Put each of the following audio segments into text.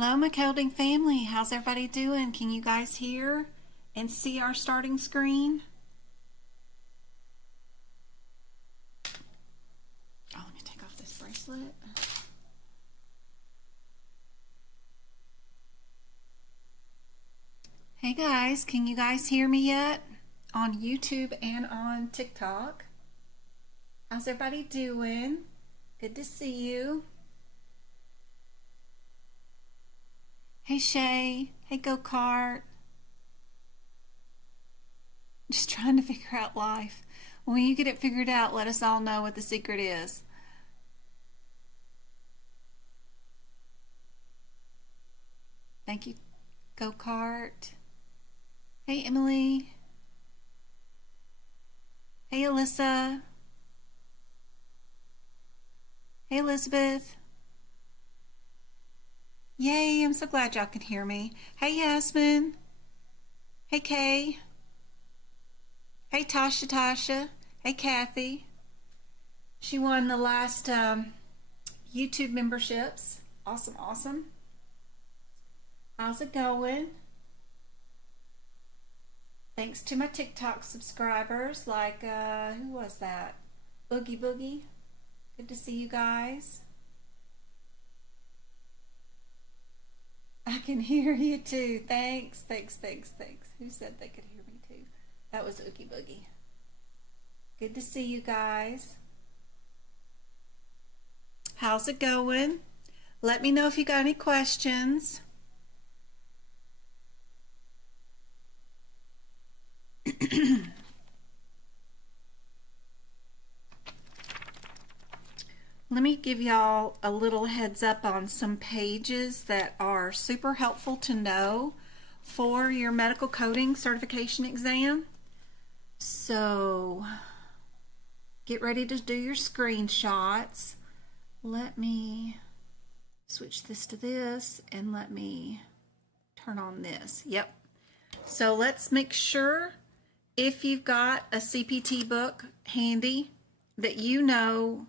Hello, my coding family. How's everybody doing? Can you guys hear and see our starting screen? Oh, let me take off this bracelet. Hey guys, can you guys hear me yet? On YouTube and on TikTok. How's everybody doing? Good to see you. Hey Shay, hey Go-Kart. Just trying to figure out life. When you get it figured out, let us all know what the secret is. Thank you, Go-Kart. Hey Emily. Hey Alyssa. Hey Elizabeth. Yay, I'm so glad y'all can hear me. Hey Yasmin. Hey Kay. Hey Tasha. Hey Kathy. She won the last YouTube memberships. Awesome. How's it going? Thanks to my TikTok subscribers like, who was that? Oogie Boogie. Good to see you guys. I can hear you too. Thanks. Who said they could hear me too? That was Oogie Boogie. Good to see you guys. How's it going? Let me know if you got any questions. Let me give y'all a little heads up on some pages that are super helpful to know for your medical coding certification exam. So get ready to do your screenshots. Let me switch this to this and let me turn on this. Yep. So let's make sure if you've got a CPT book handy that you know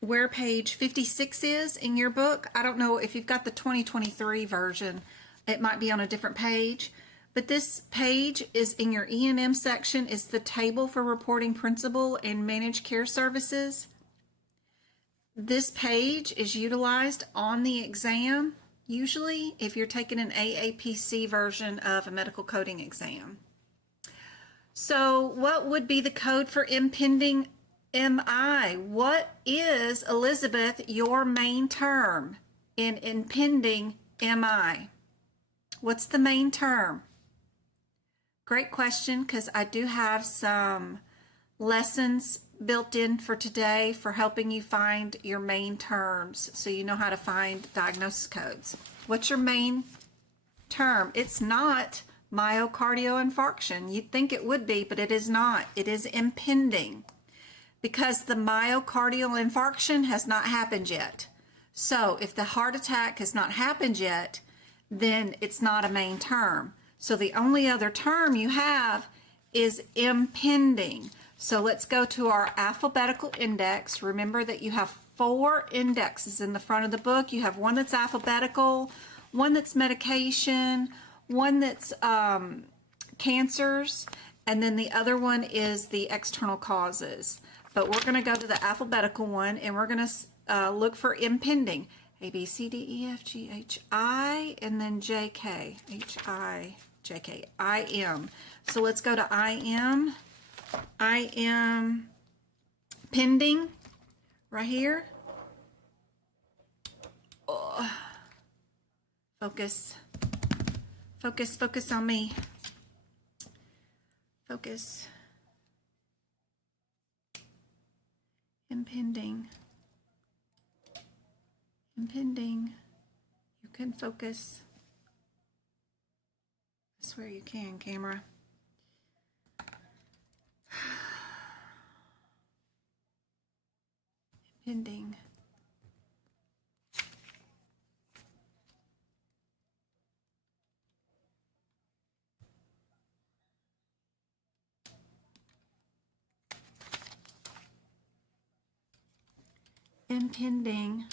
where page 56 is in your book. I don't know if you've got the 2023 version. It might be on a different page. But this page is in your E&M section. It's the table for reporting principal and managed care services. This page is utilized on the exam, usually if you're taking an AAPC version of a medical coding exam. So what would be the code for impending MI? What is, Elizabeth, your main term in impending MI? What's the main term? Great question, because I do have some lessons built in for today for helping you find your main terms so you know how to find diagnosis codes. What's your main term? It's not myocardial infarction. You'd think it would be, but it is not. It is impending, because the myocardial infarction has not happened yet. So if the heart attack has not happened yet, then it's not a main term. So the only other term you have is impending. So let's go to our alphabetical index. Remember that you have 4 indexes in the front of the book. You have one that's alphabetical, one that's medication, one that's cancers, and then the other one is the external causes. But we're going to go to the alphabetical one, and we're going to look for impending. A, B, C, D, E, F, G, H, I, and then J, K. H, I, J, K, I, M. So let's go to I, M. I, M pending right here. Oh. Focus on me. Focus. Impending. You can focus. I swear you can, camera. Impending. Impending.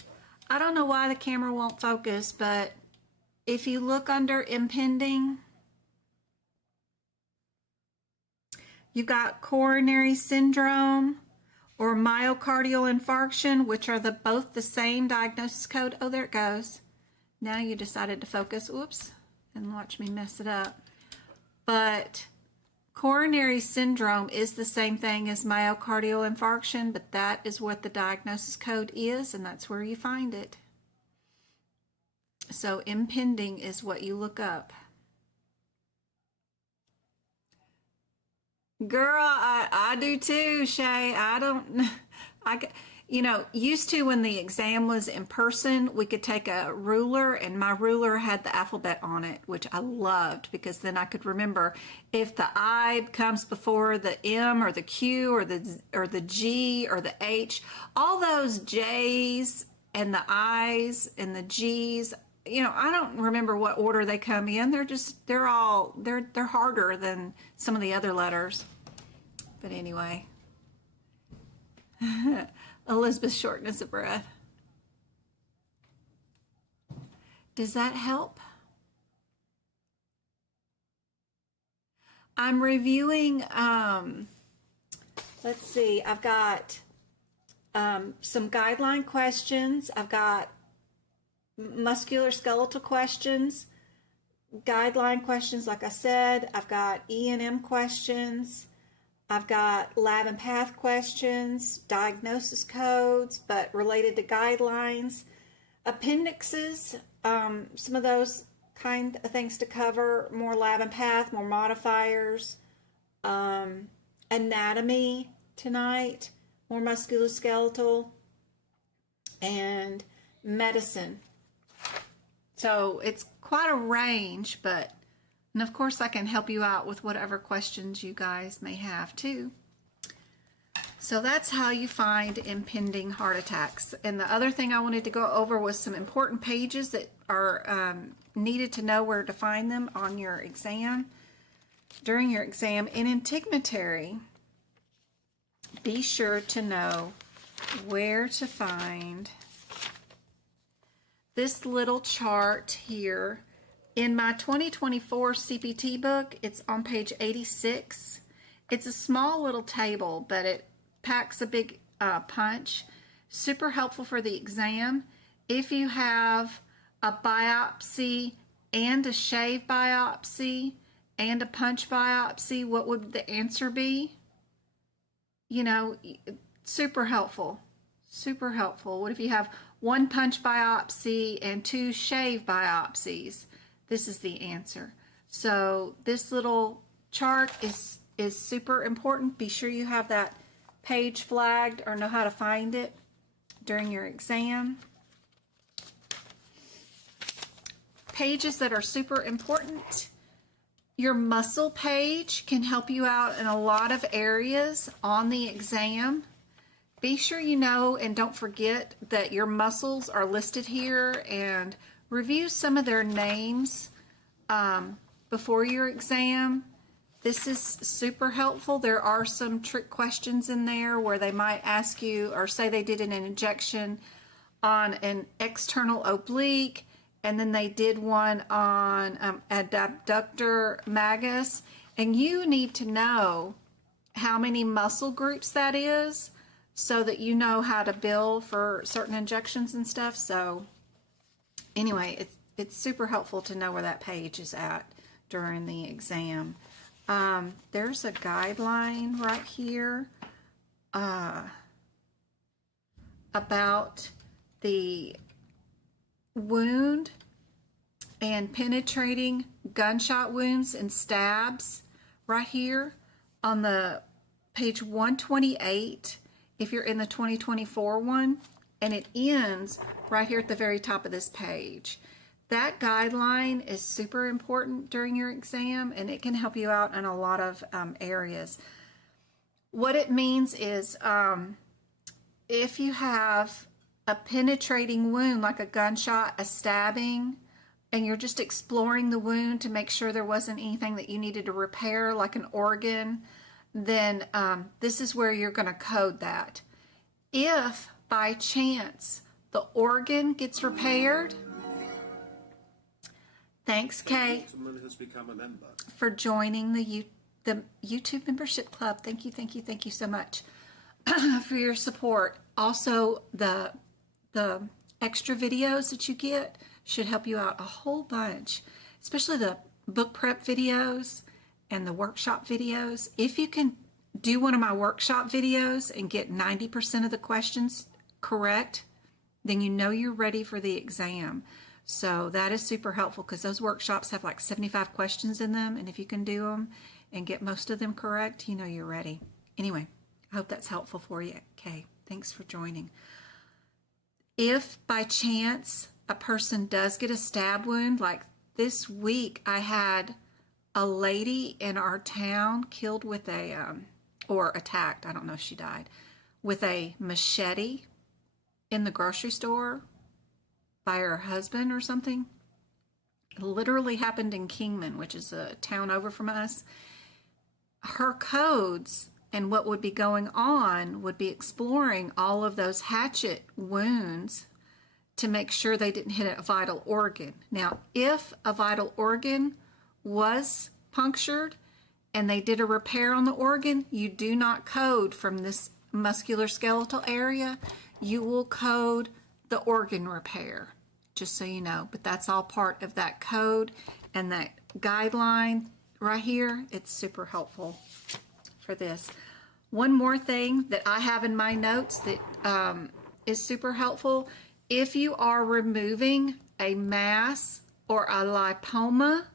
I don't know why the camera won't focus, but If you look under impending, you've got coronary syndrome or myocardial infarction, which are both the same diagnosis code. Oh, there it goes. Now you decided to focus. Oops, and watch me mess it up. But coronary syndrome is the same thing as myocardial infarction, but that is what the diagnosis code is, and that's where you find it. So impending is what you look up. Girl, I do too, Shay. Used to when the exam was in person, we could take a ruler, and my ruler had the alphabet on it, which I loved because then I could remember if the I comes before the M or the Q or the G or the H, all those J's and the I's and the G's. I don't remember what order they come in. They're harder than some of the other letters. But anyway, Elizabeth's shortness of breath. Does that help? I'm reviewing, let's see, I've got some guideline questions. I've got musculoskeletal questions, guideline questions, like I said. I've got E&M questions. I've got lab and path questions, diagnosis codes, but related to guidelines, appendixes, some of those kind of things to cover, more lab and path, more modifiers, anatomy tonight, more musculoskeletal, and medicine. So it's quite a range, and of course I can help you out with whatever questions you guys may have too. So that's how you find impending heart attacks. And the other thing I wanted to go over was some important pages that are needed to know where to find them on your exam, during your exam. In integumentary, be sure to know where to find this little chart here. In my 2024 CPT book, it's on page 86. It's a small little table, but it packs a big punch. Super helpful for the exam. If you have a biopsy and a shave biopsy and a punch biopsy, what would the answer be? Super helpful. Super helpful. What if you have one punch biopsy and two shave biopsies? This is the answer. So this little chart is super important. Be sure you have that page flagged or know how to find it during your exam. Pages that are super important. Your muscle page can help you out in a lot of areas on the exam. Be sure you know and don't forget that your muscles are listed here, and review some of their names before your exam. This is super helpful. There are some trick questions in there where they might ask you, or say they did an injection on an external oblique, and then they did one on adductor magus, and you need to know how many muscle groups that is so that you know how to bill for certain injections and stuff. So anyway, it's super helpful to know where that page is at during the exam. There's a guideline right here about the wound and penetrating gunshot wounds and stabs right here on the page 128 if you're in the 2024 one, and it ends right here at the very top of this page. That guideline is super important during your exam, and it can help you out in a lot of areas. What it means is if you have a penetrating wound like a gunshot, a stabbing, and you're just exploring the wound to make sure there wasn't anything that you needed to repair like an organ, then this is where you're going to code that. If by chance the organ gets repaired, Thanks, Kay, Someone has become a member. for joining the YouTube membership club. Thank you so much for your support. Also, the extra videos that you get should help you out a whole bunch, especially the book prep videos and the workshop videos. If you can do one of my workshop videos and get 90% of the questions correct, then you know you're ready for the exam. So that is super helpful because those workshops have like 75 questions in them, and if you can do them and get most of them correct, you know you're ready. Anyway, I hope that's helpful for you. Okay, thanks for joining. If by chance a person does get a stab wound, like this week I had a lady in our town killed with a, or attacked, I don't know if she died, with a machete in the grocery store by her husband or something. It literally happened in Kingman, which is a town over from us. Her codes and what would be going on would be exploring all of those hatchet wounds to make sure they didn't hit a vital organ. Now, if a vital organ was punctured and they did a repair on the organ, you do not code from this musculoskeletal area. You will code the organ repair, just so you know. But that's all part of that code and that guideline right here. It's super helpful for this. One more thing that I have in my notes that is super helpful. If you are removing a mass or a lipoma,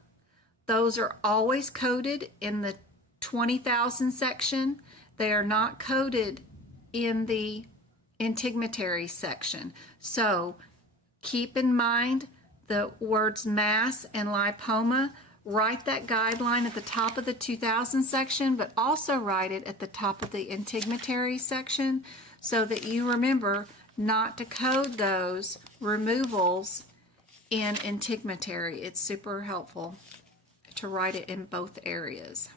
those are always coded in the 20,000 section. They are not coded in the integumentary section. So keep in mind the words mass and lipoma. Write that guideline at the top of the 2000 section, but also write it at the top of the integumentary section so that you remember not to code those removals in integumentary. It's super helpful to write it in both areas.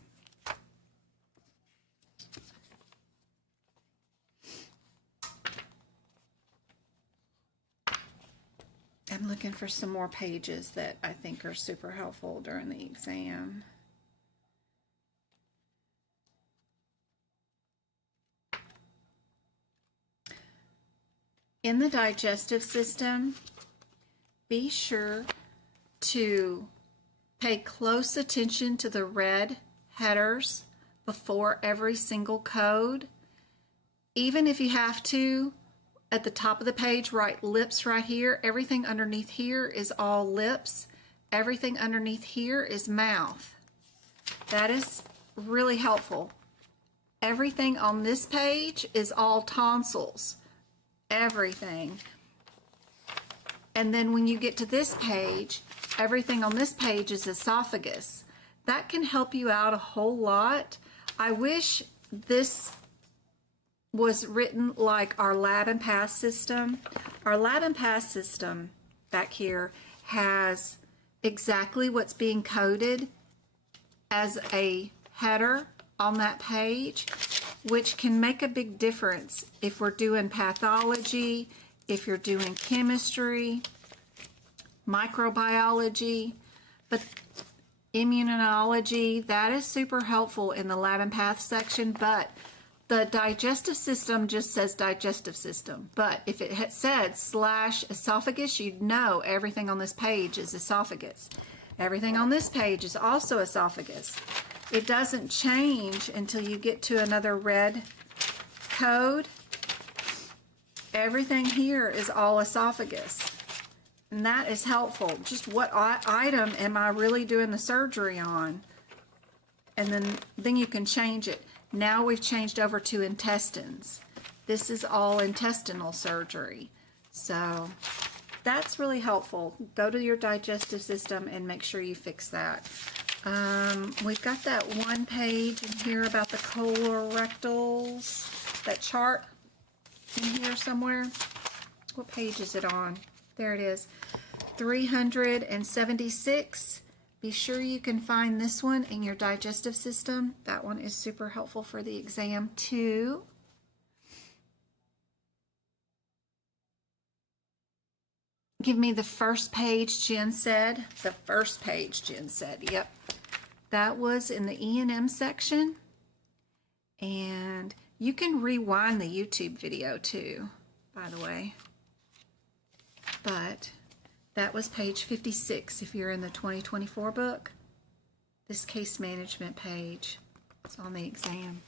I'm looking for some more pages that I think are super helpful during the exam. In the digestive system, be sure to pay close attention to the red headers before every single code. Even if you have to, at the top of the page, write lips right here. Everything underneath here is all lips. Everything underneath here is mouth. That is really helpful. Everything on this page is all tonsils. Everything. And then when you get to this page, everything on this page is esophagus. That can help you out a whole lot. I wish this was written like our lab and pass system. Our lab and pass system back here has exactly what's being coded as a header on that page, which can make a big difference if we're doing pathology, if you're doing chemistry, microbiology, but immunology, that is super helpful in the lab and path section. But the digestive system just says digestive system. But if it had said /esophagus, you'd know everything on this page is esophagus. Everything on this page is also esophagus. It doesn't change until you get to another red code. Everything here is all esophagus. And that is helpful. Just what item am I really doing the surgery on? And then you can change it. Now we've changed over to intestines. This is all intestinal surgery. So that's really helpful. Go to your digestive system and make sure you fix that. We've got that one page in here about the colorectals, that chart in here somewhere. What page is it on? There it is, 376. Be sure you can find this one in your digestive system. That one is super helpful for the exam too. Give me the first page, Jen said. The first page, Jen said. Yep. That was in the E&M section. And you can rewind the YouTube video too, by the way. But that was page 56 if you're in the 2024 book. This case management page is on the exam.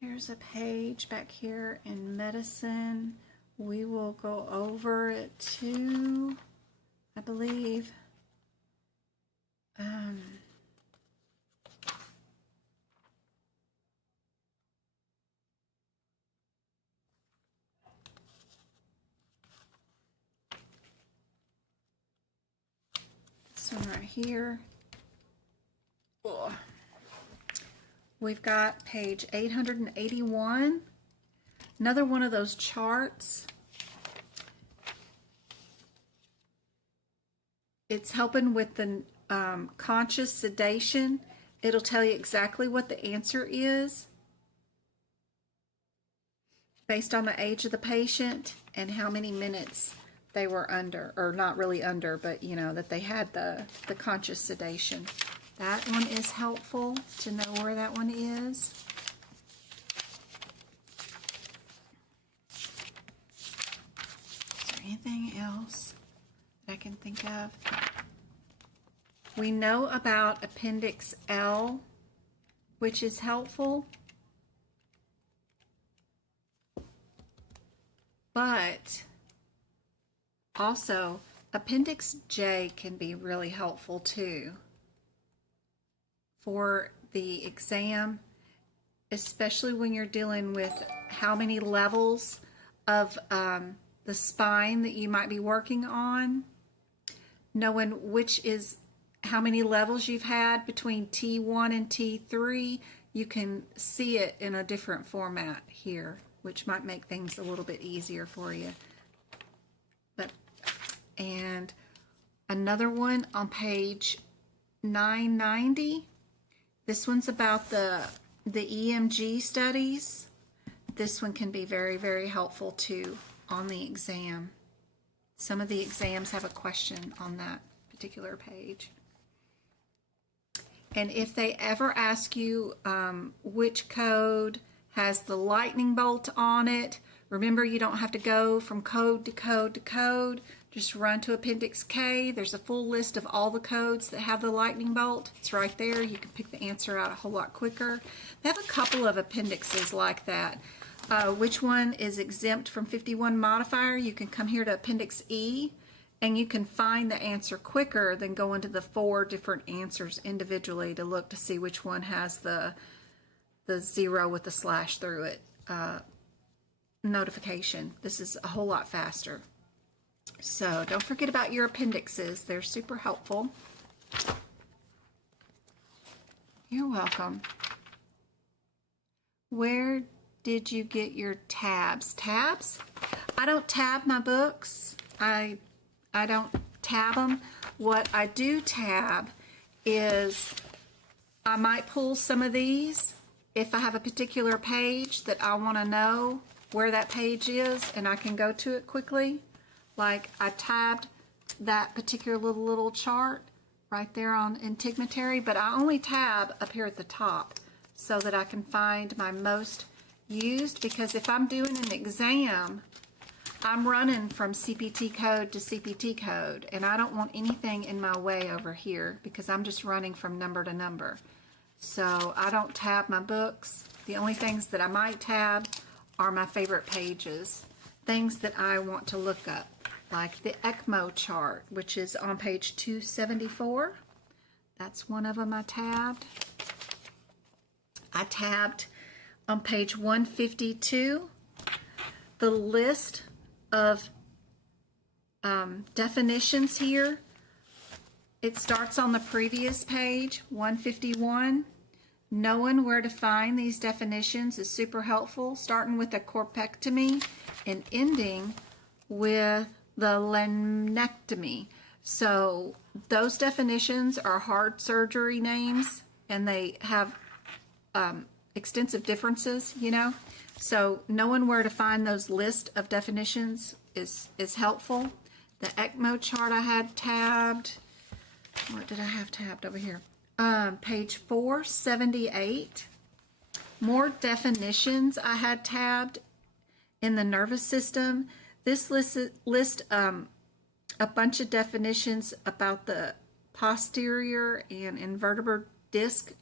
There's a page back here in medicine. We will go over it too, I believe. This one right here. Ugh. We've got page 881, another one of those charts. It's helping with the conscious sedation. It'll tell you exactly what the answer is based on the age of the patient and how many minutes they were under, or not really under, but you know, that they had the conscious sedation. That one is helpful to know where that one is. Is there anything else that I can think of? We know about Appendix L, which is helpful. But also, Appendix J can be really helpful too for the exam, especially when you're dealing with how many levels of the spine that you might be working on, knowing which is how many levels you've had between T1 and T3. You can see it in a different format here, which might make things a little bit easier for you. And another one on page 990. This one's about the EMG studies. This one can be very, very helpful too on the exam. Some of the exams have a question on that particular page. And if they ever ask you which code has the lightning bolt on it, remember you don't have to go from code to code to code. Just run to Appendix K. There's a full list of all the codes that have the lightning bolt. It's right there. You can pick the answer out a whole lot quicker. They have a couple of appendixes like that. Which one is exempt from 51 modifier? You can come here to Appendix E and you can find the answer quicker than going to the 4 different answers individually to look to see which one has the 0 with the slash through it notification. This is a whole lot faster. So don't forget about your appendixes. They're super helpful. You're welcome. Where did you get your tabs? Tabs? I don't tab my books. I don't tab them. What I do tab is I might pull some of these if I have a particular page that I want to know where that page is and I can go to it quickly. Like I tabbed that particular little chart right there on integumentary, but I only tab up here at the top so that I can find my most used, because if I'm doing an exam, I'm running from CPT code to CPT code, and I don't want anything in my way over here because I'm just running from number to number. So I don't tab my books. The only things that I might tab are my favorite pages, things that I want to look up, like the ECMO chart, which is on page 274. That's one of them I tabbed. I tabbed on page 152 the list of definitions here. It starts on the previous page, 151. Knowing where to find these definitions is super helpful, starting with a corpectomy and ending with the laminectomy. So those definitions are hard surgery names, and they have extensive differences, you know. So knowing where to find those list of definitions is helpful. The ECMO chart I had tabbed. What did I have tabbed over here? Page 478. More definitions I had tabbed in the nervous system. This list a bunch of definitions about the posterior and invertebral disc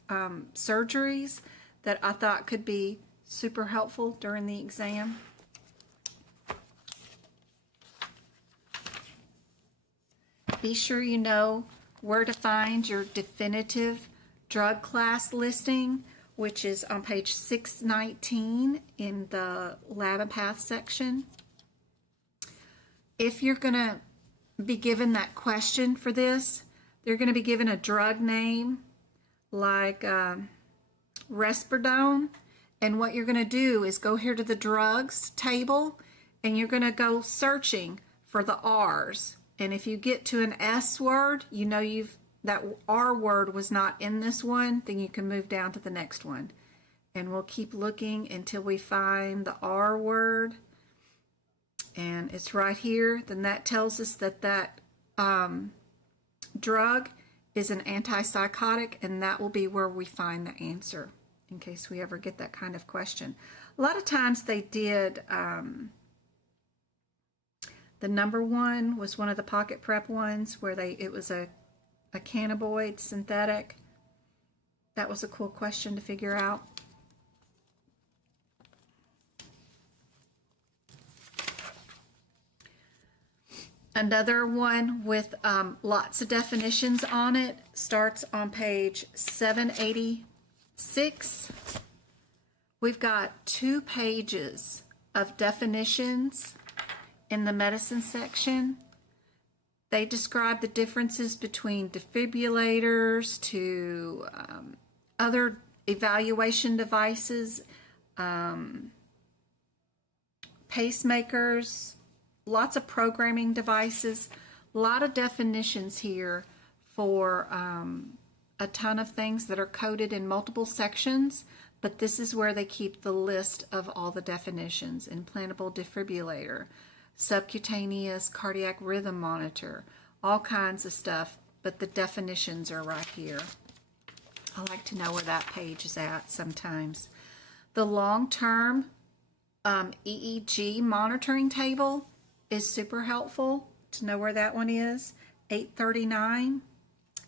surgeries that I thought could be super helpful during the exam. Be sure you know where to find your definitive drug class listing, which is on page 619 in the Lab and Path section. If you're going to be given that question for this, they're going to be given a drug name like Risperidone, and what you're going to do is go here to the drugs table and you're going to go searching for the R's. And if you get to an S word, you know that R word was not in this one, then you can move down to the next one. And we'll keep looking until we find the R word. And it's right here. Then that tells us that drug is an antipsychotic, and that will be where we find the answer in case we ever get that kind of question. A lot of times they did... the number one was one of the pocket prep ones where it was a cannabinoid synthetic. That was a cool question to figure out. Another one with lots of definitions on it starts on page 786. We've got 2 pages of definitions in the medicine section. They describe the differences between defibrillators to other evaluation devices, pacemakers, lots of programming devices, a lot of definitions here for a ton of things that are coded in multiple sections, but this is where they keep the list of all the definitions. Implantable defibrillator, subcutaneous cardiac rhythm monitor, all kinds of stuff, but the definitions are right here. I like to know where that page is at sometimes. The long-term EEG monitoring table is super helpful to know where that one is. 839, in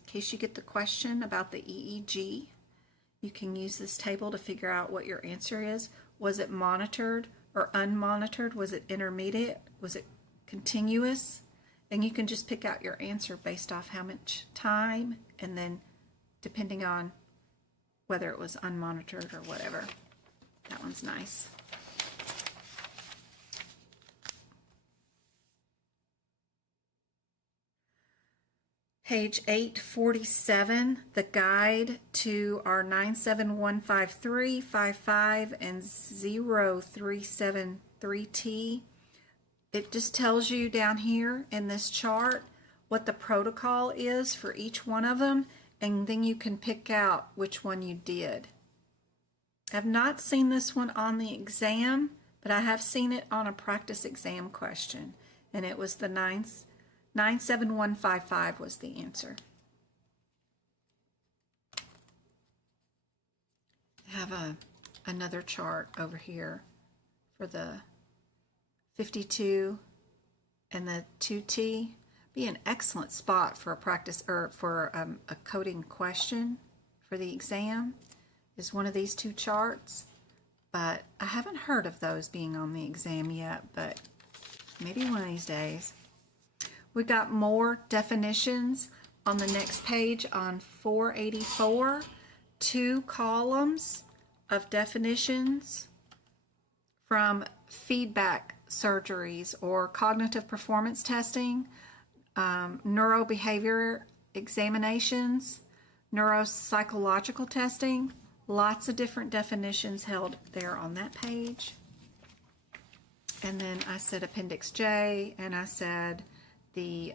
case you get the question about the EEG, you can use this table to figure out what your answer is. Was it monitored or unmonitored? Was it intermediate? Was it continuous? And you can just pick out your answer based off how much time, and then depending on whether it was unmonitored or whatever. That one's nice. Page 847, the guide to our 97153, 55, and 0373T. It just tells you down here in this chart what the protocol is for each one of them, and then you can pick out which one you did. I've not seen this one on the exam, but I have seen it on a practice exam question, and it was the 97155 was the answer. I have another chart over here for the 52 and the 2T. Be an excellent spot for a practice or for a coding question for the exam is one of these 2 charts, but I haven't heard of those being on the exam yet, but maybe one of these days. We got more definitions on the next page on 484, 2 columns of definitions from feedback surgeries or cognitive performance testing, neurobehavior examinations, neuropsychological testing, Lots of different definitions held there on that page. And then I said Appendix J, and I said the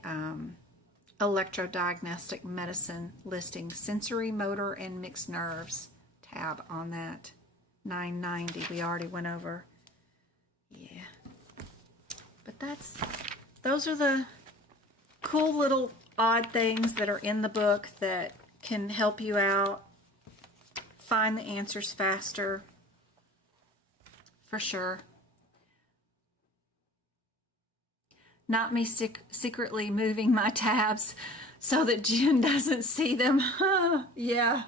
electrodiagnostic medicine listing sensory, motor, and mixed nerves tab on that 990 we already went over. Yeah. But those are the cool little odd things that are in the book that can help you out find the answers faster, for sure. Not me secretly moving my tabs so that Jen doesn't see them. Yeah.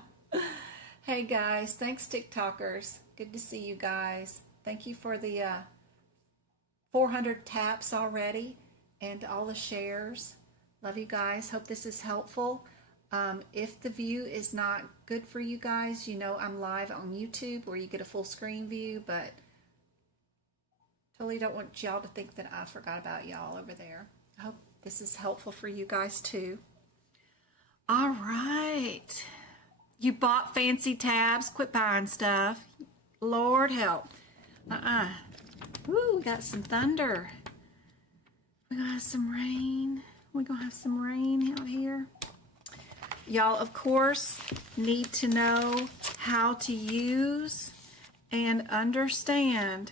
Hey guys, thanks TikTokers. Good to see you guys. Thank you for the 400 taps already and all the shares. Love you guys. Hope this is helpful. If the view is not good for you guys, you know I'm live on YouTube where you get a full screen view, but totally don't want y'all to think that I forgot about y'all over there. I hope this is helpful for you guys too. All right. You bought fancy tabs. Quit buying stuff. Lord help. Ooh, we got some thunder. We're going to have some rain. We're going to have some rain out here. Y'all, of course, need to know how to use and understand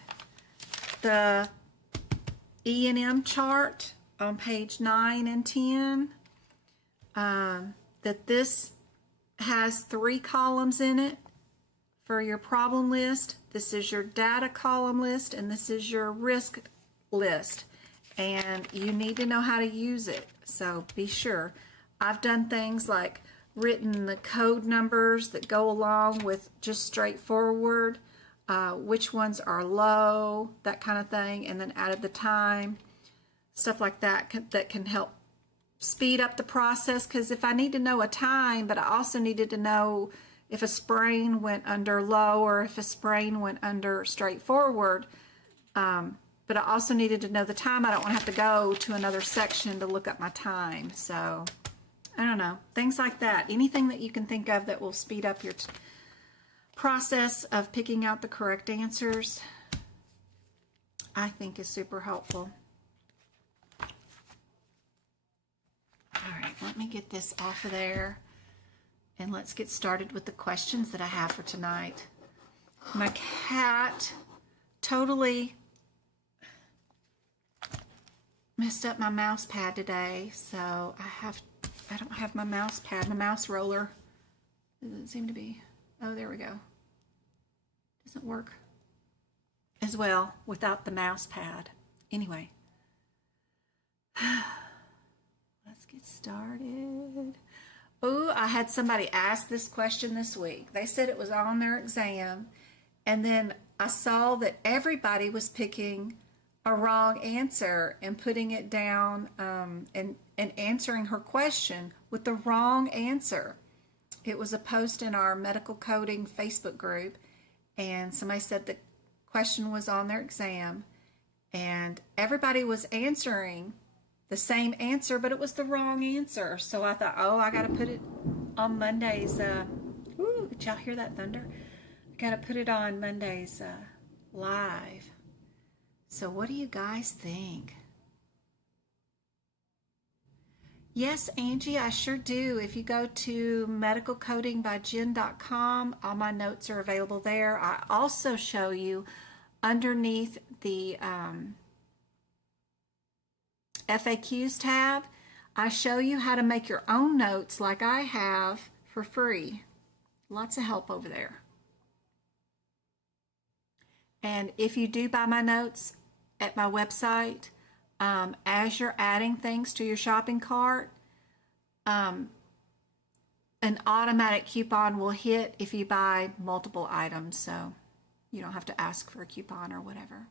the E&M chart on page 9 and 10. That this has 3 columns in it for your problem list. This is your data column list, and this is your risk list. And you need to know how to use it, so be sure. I've done things like written the code numbers that go along with just straightforward, which ones are low, that kind of thing, and then added the time, stuff like that that can help speed up the process. Because if I need to know a time, but I also needed to know if a sprain went under low or if a sprain went under straightforward, but I also needed to know the time. I don't want to have to go to another section to look up my time. So, I don't know. Things like that. Anything that you can think of that will speed up your process of picking out the correct answers, I think is super helpful. All right, let me get this off of there. And let's get started with the questions that I have for tonight. My cat totally messed up my mouse pad today, so I don't have my mouse pad, my mouse roller. Doesn't seem to be, oh, there we go. Doesn't work as well without the mouse pad. Anyway, let's get started. Oh, I had somebody ask this question this week. They said it was on their exam, and then I saw that everybody was picking a wrong answer and putting it down and answering her question with the wrong answer. It was a post in our medical coding Facebook group, and somebody said the question was on their exam, and everybody was answering the same answer, but it was the wrong answer. So I thought, oh, I got to put it on Monday's. Ooh, did y'all hear that thunder? I got to put it on Monday's live. So what do you guys think? Yes, Angie, I sure do. If you go to medicalcodingbyjen.com, all my notes are available there. I also show you underneath the FAQs tab, I show you how to make your own notes like I have for free. Lots of help over there. And if you do buy my notes at my website, as you're adding things to your shopping cart, an automatic coupon will hit if you buy multiple items, so you don't have to ask for a coupon or whatever.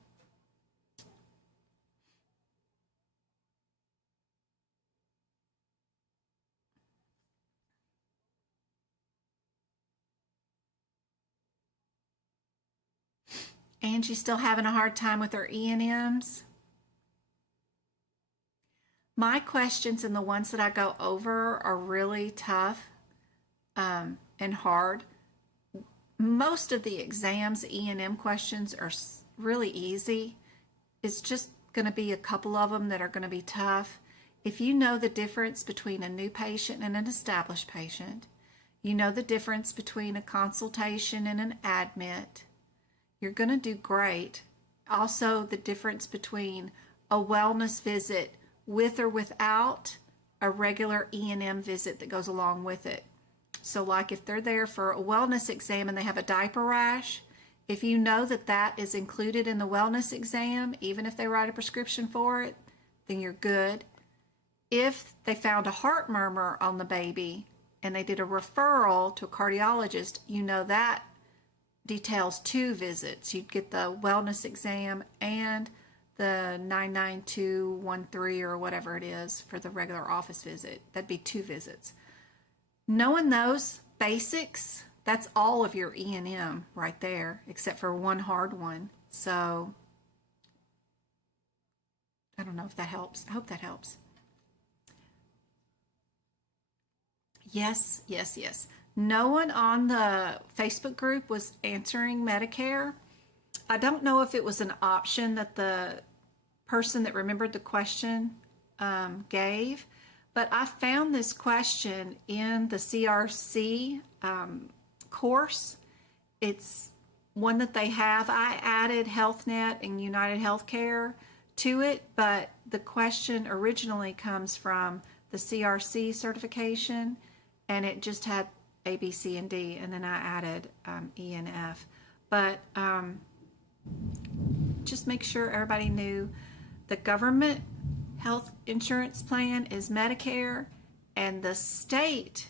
Angie's still having a hard time with her E&Ms. My questions and the ones that I go over are really tough and hard. most of the exams, E&M questions are really easy. It's just going to be a couple of them that are going to be tough. If you know the difference between a new patient and an established patient, you know the difference between a consultation and an admit, you're going to do great. Also, the difference between a wellness visit with or without a regular E&M visit that goes along with it. So like if they're there for a wellness exam and they have a diaper rash, if you know that that is included in the wellness exam, even if they write a prescription for it, then you're good. If they found a heart murmur on the baby and they did a referral to a cardiologist, you know that details 2 visits. You'd get the wellness exam and the 99213 or whatever it is for the regular office visit. That'd be 2 visits. Knowing those basics, that's all of your E&M right there, except for one hard one. So I don't know if that helps. I hope that helps. Yes, yes, yes. No one on the Facebook group was answering Medicare. I don't know if it was an option that the person that remembered the question gave, but I found this question in the CRC course. It's one that they have. I added HealthNet and United Healthcare to it, but the question originally comes from the CRC certification, and it just had A, B, C, and D, and then I added E and F. But just make sure everybody knew the government health insurance plan is Medicare, and the state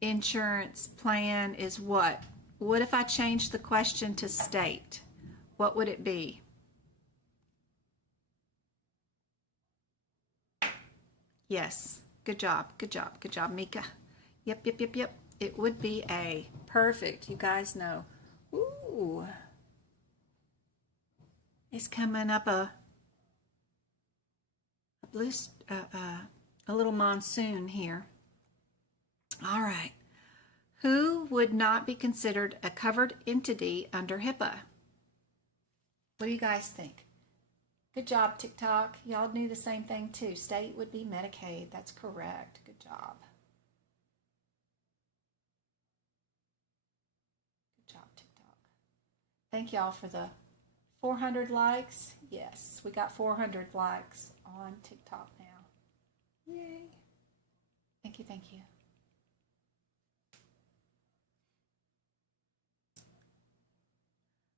insurance plan is what? What if I changed the question to state? What would it be? Yes. Good job. Good job. Good job, Mika. Yep, yep, yep, yep. It would be A. Perfect. You guys know. Ooh. It's coming up a little monsoon here. All right. Who would not be considered a covered entity under HIPAA? What do you guys think? Good job, TikTok. Y'all knew the same thing too. State would be Medicaid. That's correct. Good job. Good job, TikTok. Thank y'all for the 400 likes. Yes, we got 400 likes on TikTok now. Yay. Thank you, thank you.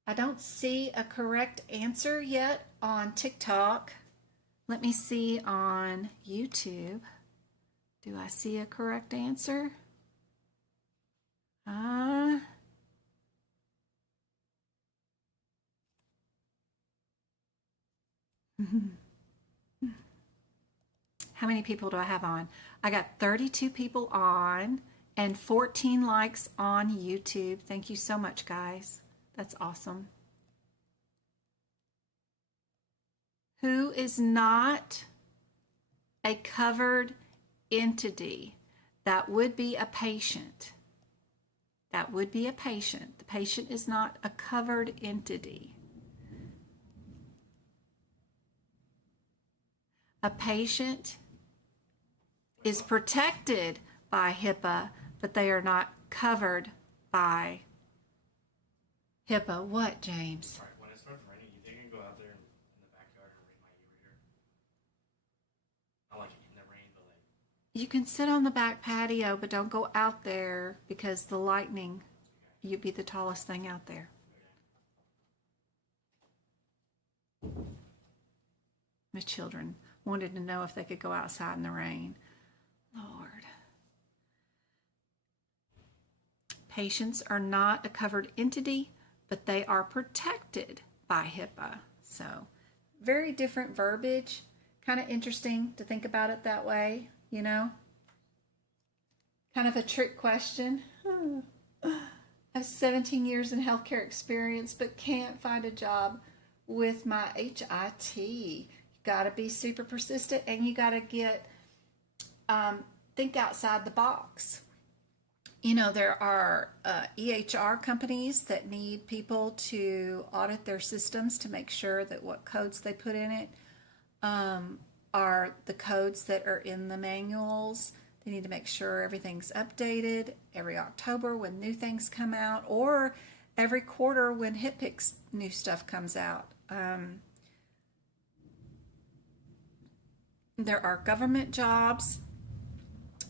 I don't see a correct answer yet on TikTok. Let me see on YouTube. Do I see a correct answer? How many people do I have on? I got 32 people on and 14 likes on YouTube. Thank you so much, guys. That's awesome. Who is not a covered entity? That would be a patient. That would be a patient. The patient is not a covered entity. A patient is protected by HIPAA, but they are not covered by HIPAA. What, James? All right, when it starts raining, you think I can go out there in the backyard and read my e-reader? Not like in the rain, but like... You can sit on the back patio, but don't go out there because the lightning, you'd be the tallest thing out there. Okay. My children wanted to know if they could go outside in the rain. Lord. Patients are not a covered entity, but they are protected by HIPAA. So, very different verbiage. Kind of interesting to think about it that way, you know? Kind of a trick question. I have 17 years in healthcare experience, but can't find a job with my HIT. You got to be super persistent, and you got to get think outside the box. You know, there are EHR companies that need people to audit their systems to make sure that what codes they put in it are the codes that are in the manuals. They need to make sure everything's updated every October when new things come out, or every quarter when HIPAA new stuff comes out. There are government jobs,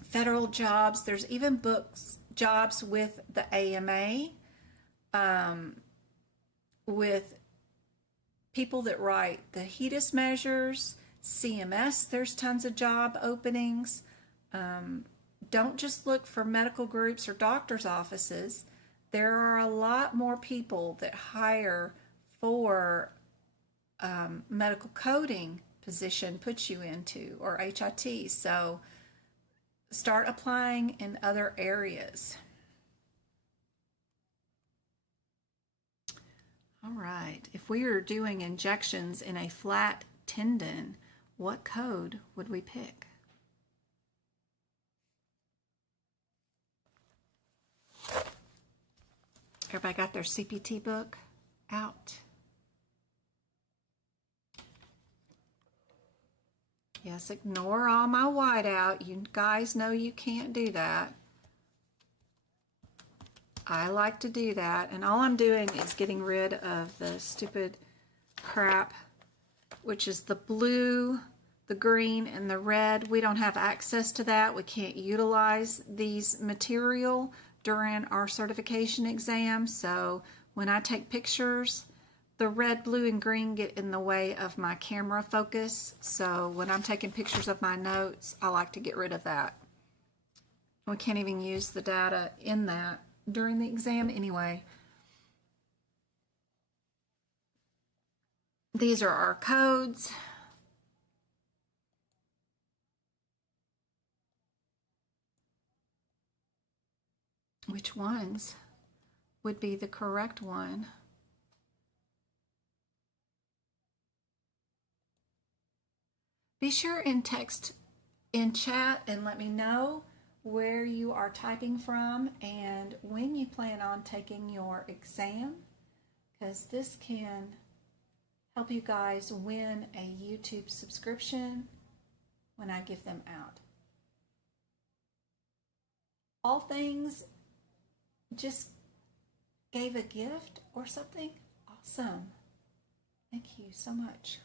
federal jobs. There's even jobs with the AMA, with people that write the HEDIS measures, CMS. There's tons of job openings. Don't just look for medical groups or doctors' offices. There are a lot more people that hire for medical coding position puts you into, or HIT. So start applying in other areas. All right, if we were doing injections in a flat tendon, what code would we pick? Everybody got their CPT book out? Yes, ignore all my whiteout. You guys know you can't do that. I like to do that, and all I'm doing is getting rid of the stupid crap, which is the blue, the green, and the red. We don't have access to that. We can't utilize these material during our certification exam, so when I take pictures, the red, blue, and green get in the way of my camera focus. So when I'm taking pictures of my notes, I like to get rid of that. We can't even use the data in that during the exam anyway. These are our codes. Which ones would be the correct one? Be sure and text in chat and let me know where you are typing from and when you plan on taking your exam, because this can help you guys win a YouTube subscription when I give them out. All things just gave a gift or something? Awesome. Thank you so much.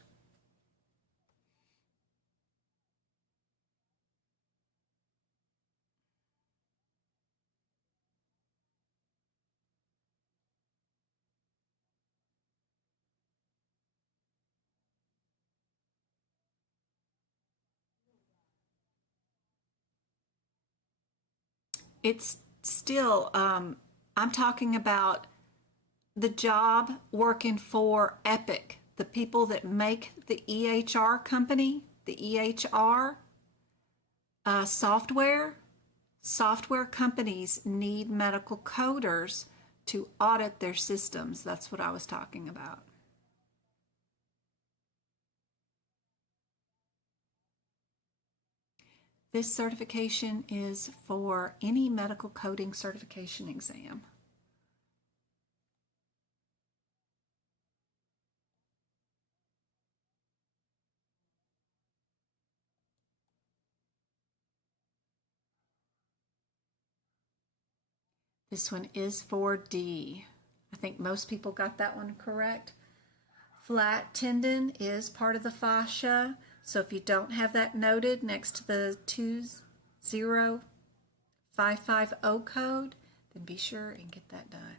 It's still, I'm talking about the job working for Epic, the people that make the EHR company, the EHR software. Software companies need medical coders to audit their systems. That's what I was talking about. This certification is for any medical coding certification exam. This one is for D. I think most people got that one correct. Flat tendon is part of the fascia. So if you don't have that noted next to the 20550 code, then be sure and get that done.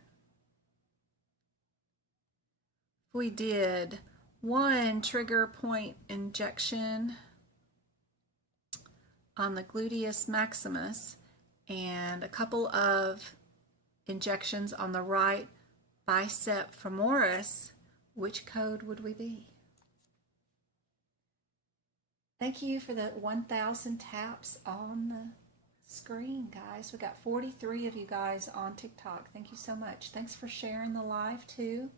If we did one trigger point injection on the gluteus maximus and a couple of injections on the right bicep femoris, which code would we be? Thank you for the 1,000 taps on the screen, guys. We got 43 of you guys on TikTok. Thank you so much. Thanks for sharing the live too.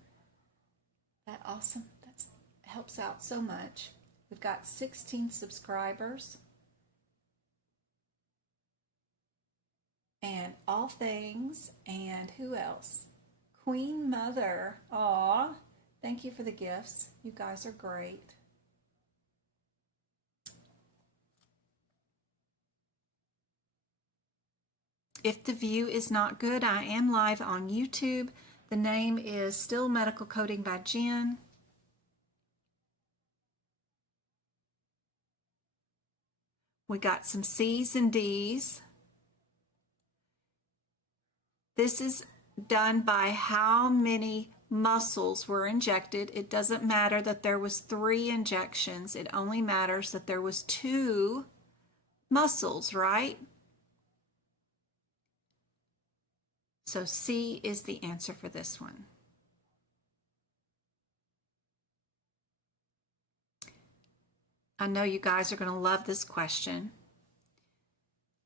That's awesome. That helps out so much. We've got 16 subscribers. and All Things, and who else? Queen Mother. Aw, thank you for the gifts. You guys are great. If the view is not good, I am live on YouTube. The name is still Medical Coding by Jen. We got some C's and D's. This is done by how many muscles were injected. It doesn't matter that there was 3 injections. It only matters that there was 2 muscles, right? So C is the answer for this one. I know you guys are going to love this question.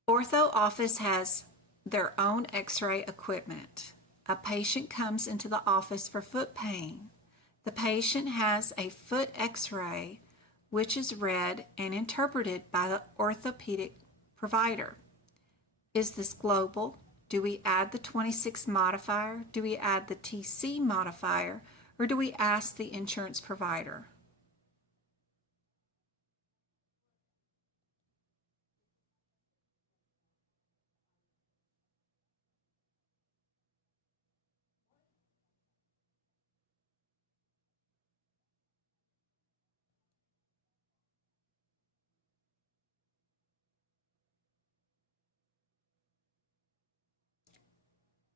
Ortho office has their own x-ray equipment. A patient comes into the office for foot pain. The patient has a foot x-ray which is read and interpreted by the orthopedic provider. Is this global? Do we add the 26 modifier? Do we add the TC modifier? Or do we ask the insurance provider?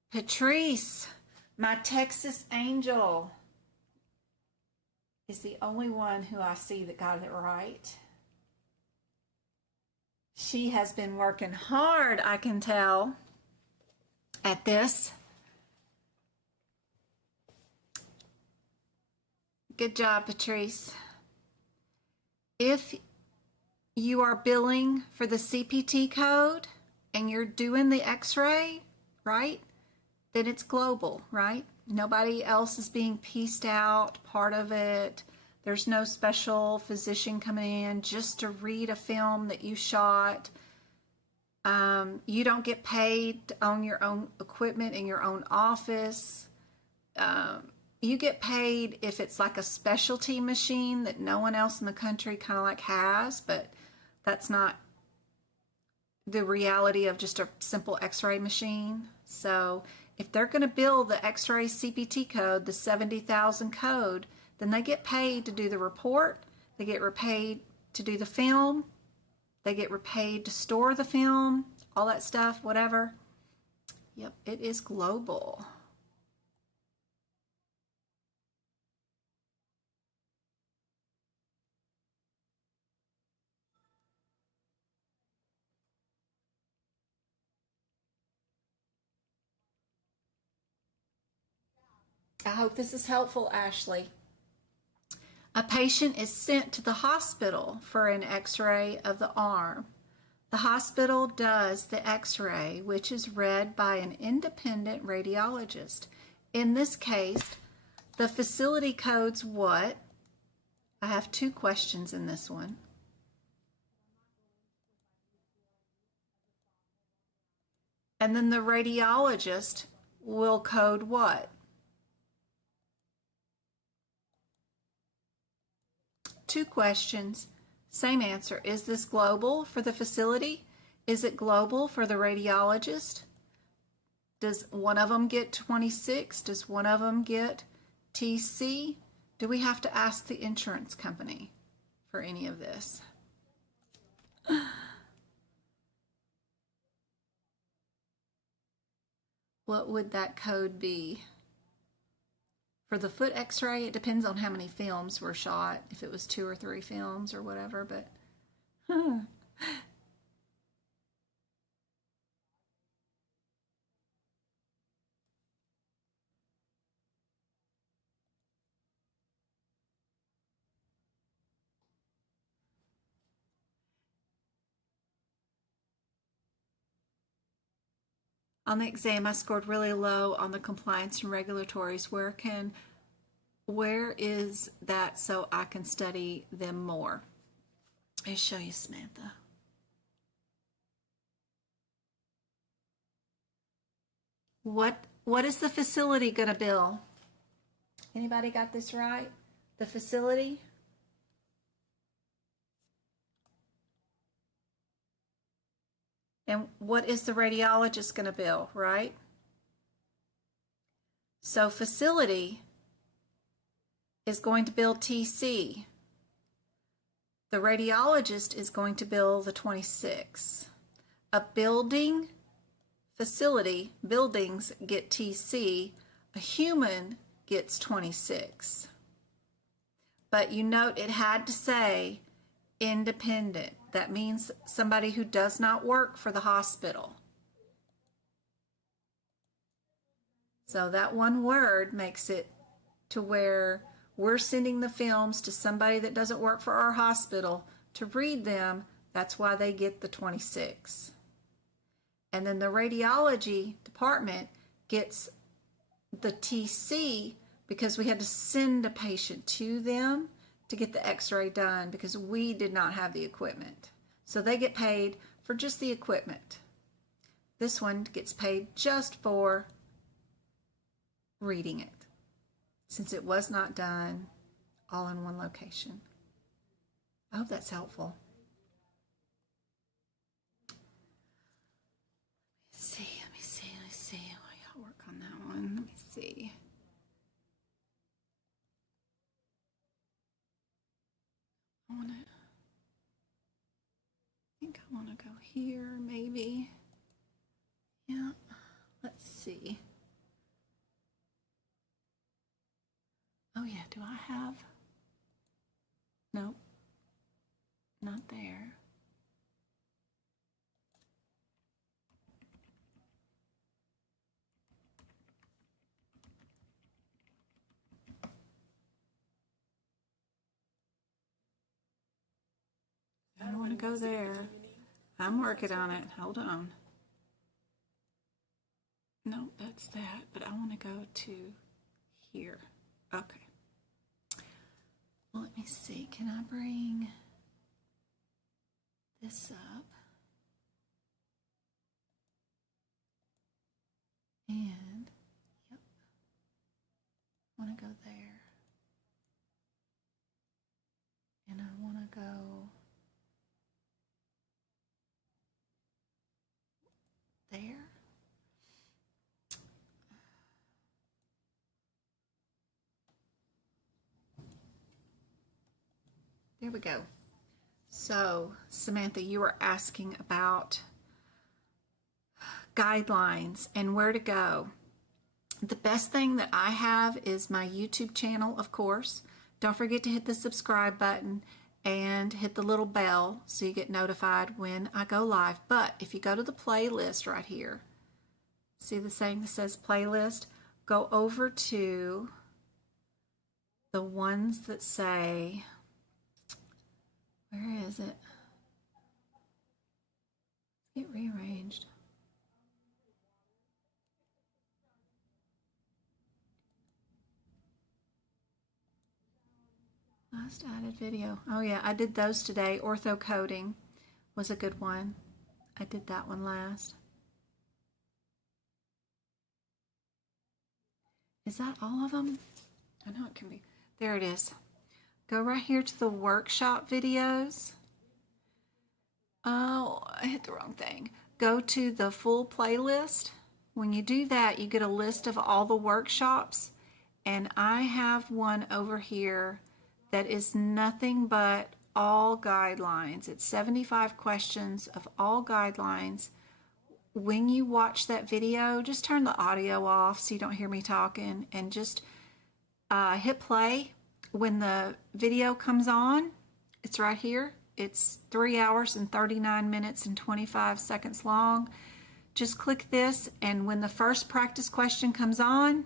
Patrice, my Texas angel, is the only one who I see that got it right. She has been working hard, I can tell, at this. Good job, Patrice. If you are billing for the CPT code and you're doing the x-ray, right, then it's global, right? Nobody else is being pieced out, part of it. There's no special physician coming in just to read a film that you shot. You don't get paid to own your own equipment in your own office. You get paid if it's like a specialty machine that no one else in the country kind of like has, but that's not the reality of just a simple x-ray machine. So if they're going to bill the x-ray CPT code, the 70,000 code, then they get paid to do the report, they get repaid to do the film, they get repaid to store the film, all that stuff, whatever. Yep, it is global. I hope this is helpful, Ashley. A patient is sent to the hospital for an x-ray of the arm. The hospital does the x-ray, which is read by an independent radiologist. In this case, the facility codes what? I have 2 questions in this one. And then the radiologist will code what? 2 questions, same answer. Is this global for the facility? Is it global for the radiologist? Does one of them get 26? Does one of them get TC? Do we have to ask the insurance company for any of this? What would that code be? For the foot x-ray, it depends on how many films were shot, if it was 2 or 3 films or whatever, but on the exam, I scored really low on the compliance and regulatories. Where is that so I can study them more? I'll show you, Samantha. What is the facility going to bill? Anybody got this right? The facility? And what is the radiologist going to bill, right? So facility is going to bill TC. The radiologist is going to bill the 26. A building, facility, buildings get TC. A human gets 26. But you note it had to say independent. That means somebody who does not work for the hospital. So that one word makes it to where we're sending the films to somebody that doesn't work for our hospital to read them. That's why they get the 26. And then the radiology department gets the TC because we had to send a patient to them to get the x-ray done because we did not have the equipment. So they get paid for just the equipment. This one gets paid just for reading it, since it was not done all in one location. I hope that's helpful. Let me see. I'll work on that one. Let me see. I think I want to go here, maybe. Yeah, let's see. Oh yeah, do I have? Nope, not there. I don't want to go there. I'm working on it. Hold on. No, that's that, but I want to go to here. Okay. Well, let me see. Can I bring this up? And, yep. I want to go there. And I want to go there. There we go. So, Samantha, you were asking about guidelines and where to go. The best thing that I have is my YouTube channel, of course. Don't forget to hit the subscribe button and hit the little bell so you get notified when I go live. But if you go to the playlist right here, see the thing that says playlist? Go over to the ones that say, where is it? Get rearranged. Last added video. Oh yeah, I did those today. Ortho coding was a good one. I did that one last. Is that all of them? I know it can be. There it is. Go right here to the workshop videos. Oh, I hit the wrong thing. Go to the full playlist. When you do that, you get a list of all the workshops. And I have one over here that is nothing but all guidelines. It's 75 questions of all guidelines. When you watch that video, just turn the audio off so you don't hear me talking, and just hit play. When the video comes on, it's right here. It's 3 hours and 39 minutes and 25 seconds long. Just click this, and when the first practice question comes on,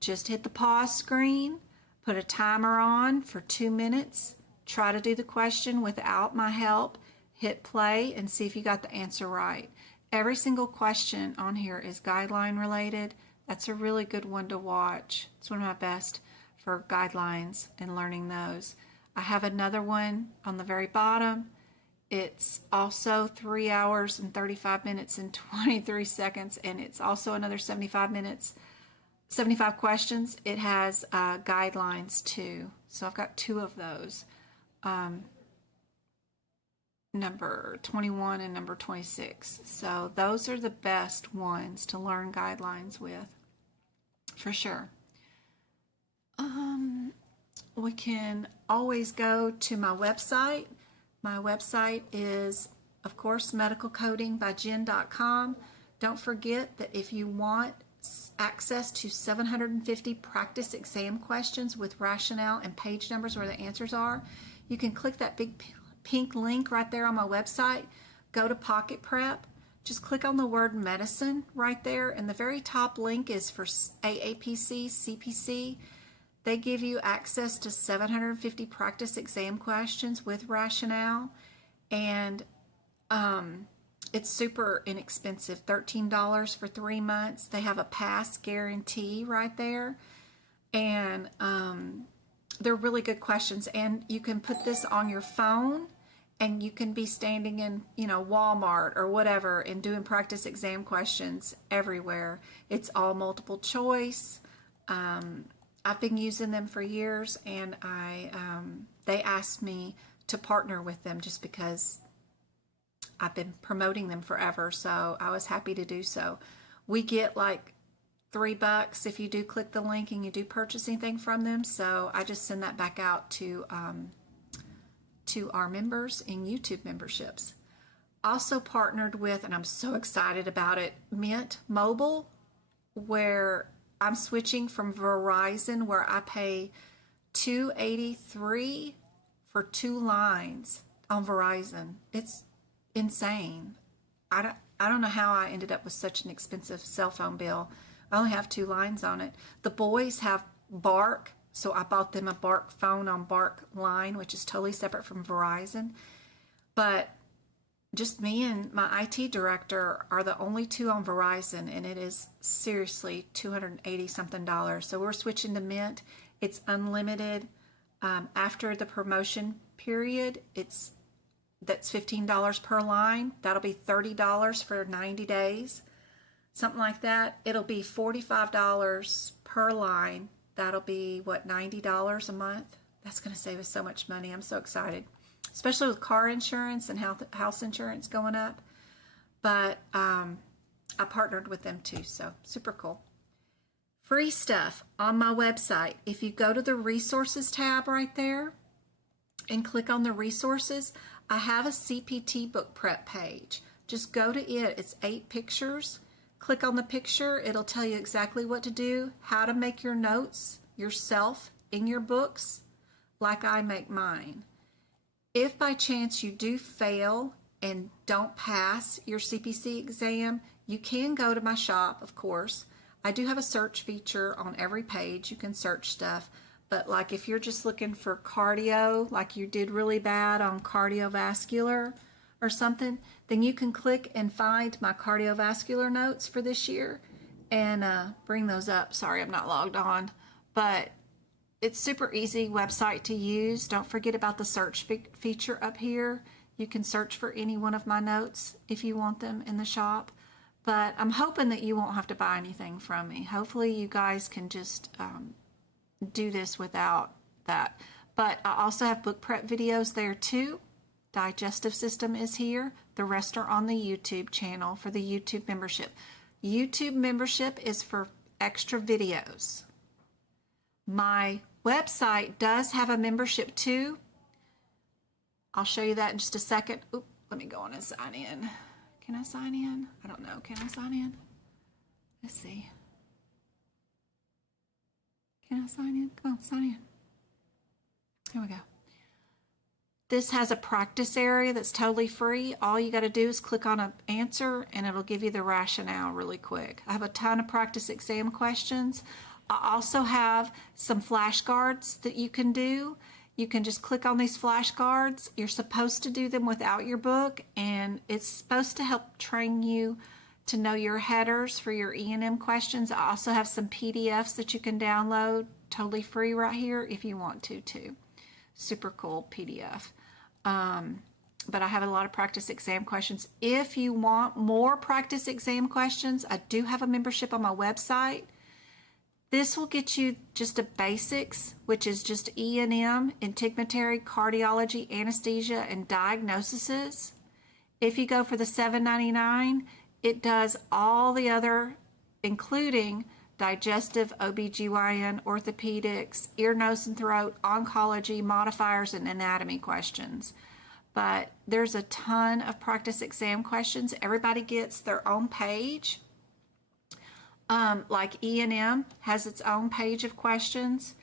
just hit the pause screen, put a timer on for 2 minutes, try to do the question without my help, hit play, and see if you got the answer right. Every single question on here is guideline related. That's a really good one to watch. It's one of my best for guidelines and learning those. I have another one on the very bottom. It's also 3 hours and 35 minutes and 23 seconds, and it's also another 75 minutes, 75 questions. It has guidelines too. So I've got two of those, number 21 and number 26. So those are the best ones to learn guidelines with, for sure. We can always go to my website. My website is, of course, medicalcodingbyjen.com. Don't forget that if you want access to 750 practice exam questions with rationale and page numbers where the answers are, you can click that big pink link right there on my website. Go to Pocket Prep. Just click on the word medicine right there, and the very top link is for AAPC, CPC. They give you access to 750 practice exam questions with rationale, and it's super inexpensive, $13 for 3 months. They have a pass guarantee right there, and they're really good questions. And you can put this on your phone, and you can be standing in, Walmart or whatever and doing practice exam questions everywhere. It's all multiple choice. I've been using them for years, and they asked me to partner with them just because I've been promoting them forever, so I was happy to do so. We get like $3 if you do click the link and you do purchase anything from them, so I just send that back out to our members in YouTube memberships. Also partnered with, and I'm so excited about it, Mint Mobile, where I'm switching from Verizon, where I pay $283 for 2 lines on Verizon. It's insane. I don't know how I ended up with such an expensive cell phone bill. I only have 2 lines on it. The boys have Bark, so I bought them a Bark phone on Bark line, which is totally separate from Verizon. But just me and my IT director are the only 2 on Verizon, and it is seriously $280 something. So we're switching to Mint. It's unlimited. After the promotion period, that's $15 per line. That'll be $30 for 90 days, something like that. It'll be $45 per line. That'll be $90 a month. That's going to save us so much money. I'm so excited, especially with car insurance and house insurance going up. But I partnered with them too, so super cool. Free stuff on my website. If you go to the resources tab right there and click on the resources, I have a CPT book prep page. Just go to it. It's 8 pictures. Click on the picture. It'll tell you exactly what to do, how to make your notes yourself in your books, like I make mine. If by chance you do fail and don't pass your CPC exam, you can go to my shop, of course. I do have a search feature on every page. You can search stuff. But like if you're just looking for cardio, like you did really bad on cardiovascular or something, then you can click and find my cardiovascular notes for this year and bring those up. Sorry, I'm not logged on. But it's super easy website to use. Don't forget about the search feature up here. You can search for any one of my notes if you want them in the shop. But I'm hoping that you won't have to buy anything from me. Hopefully you guys can just do this without that. But I also have book prep videos there too. Digestive system is here. The rest are on the YouTube channel for the YouTube membership. YouTube membership is for extra videos. My website does have a membership too. I'll show you that in just a second. Oop, let me go on and sign in. Can I sign in? I don't know. Can I sign in? Let's see. Can I sign in? Come on, sign in. Here we go. This has a practice area that's totally free. All you got to do is click on an answer and it'll give you the rationale really quick. I have a ton of practice exam questions. I also have some flashcards that you can do. You can just click on these flashcards. You're supposed to do them without your book, and it's supposed to help train you to know your headers for your E&M questions. I also have some PDFs that you can download totally free right here if you want to too. Super cool PDF. but I have a lot of practice exam questions. If you want more practice exam questions, I do have a membership on my website. This will get you just a basics, which is just E&M, integumentary, cardiology, anesthesia, and diagnoses. If you go for the $7.99, it does all the other, including digestive, OBGYN, orthopedics, ear, nose, and throat, oncology, modifiers, and anatomy questions. But there's a ton of practice exam questions. Everybody gets their own page. Like E&M has its own page of questions.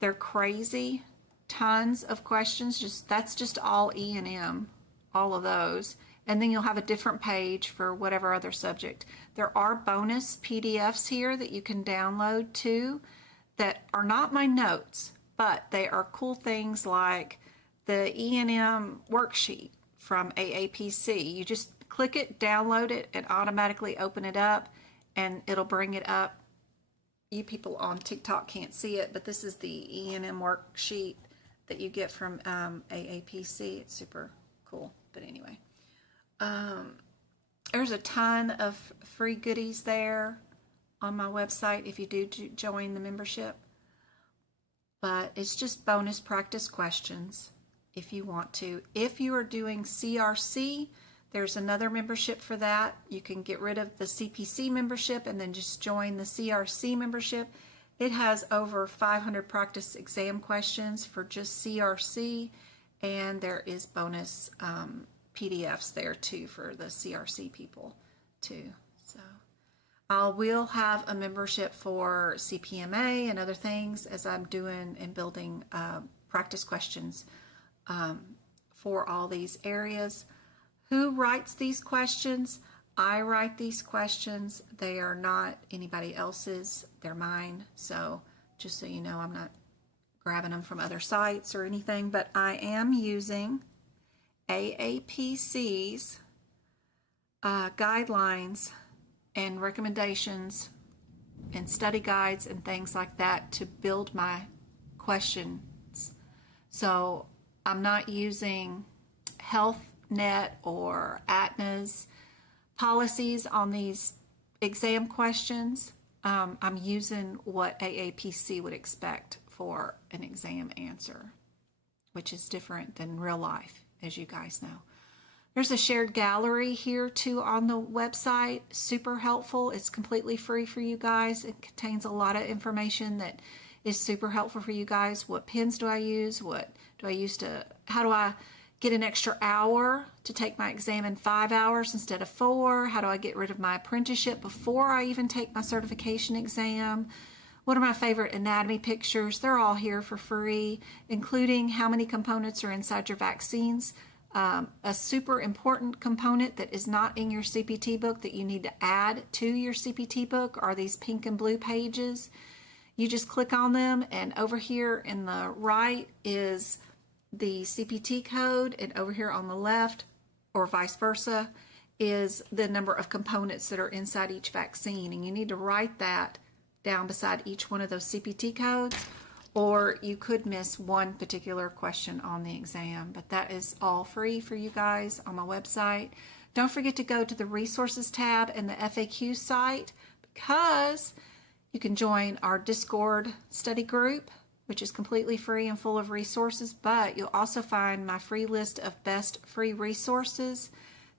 They're crazy. Tons of questions. That's just all E&M, all of those. And then you'll have a different page for whatever other subject. There are bonus PDFs here that you can download too that are not my notes, but they are cool things like the E&M worksheet from AAPC. You just click it, download it, and automatically open it up, and it'll bring it up. You people on TikTok can't see it, but this is the E&M worksheet that you get from AAPC. It's super cool. But anyway. There's a ton of free goodies there on my website if you do join the membership. But it's just bonus practice questions if you want to. If you are doing CRC, there's another membership for that. You can get rid of the CPC membership and then just join the CRC membership. It has over 500 practice exam questions for just CRC, and there is bonus PDFs there too for the CRC people too. So I will have a membership for CPMA and other things as I'm doing and building practice questions for all these areas. Who writes these questions? I write these questions. They are not anybody else's. They're mine. So just so you know, I'm not grabbing them from other sites or anything, but I am using AAPC's guidelines and recommendations and study guides and things like that to build my questions. So I'm not using HealthNet or Aetna's policies on these exam questions. I'm using what AAPC would expect for an exam answer, which is different than real life, as you guys know. There's a shared gallery here too on the website. Super helpful. It's completely free for you guys. It contains a lot of information that is super helpful for you guys. What pens do I use? What do I use how do I get an extra hour to take my exam in 5 hours instead of 4? How do I get rid of my apprenticeship before I even take my certification exam? What are my favorite anatomy pictures? They're all here for free, including how many components are inside your vaccines. A super important component that is not in your CPT book that you need to add to your CPT book are these pink and blue pages. You just click on them, and over here in the right is the CPT code, and over here on the left, or vice versa, is the number of components that are inside each vaccine. And you need to write that down beside each one of those CPT codes, or you could miss one particular question on the exam. But that is all free for you guys on my website. Don't forget to go to the resources tab in the FAQ site, because you can join our Discord study group, which is completely free and full of resources, but you'll also find my free list of best free resources.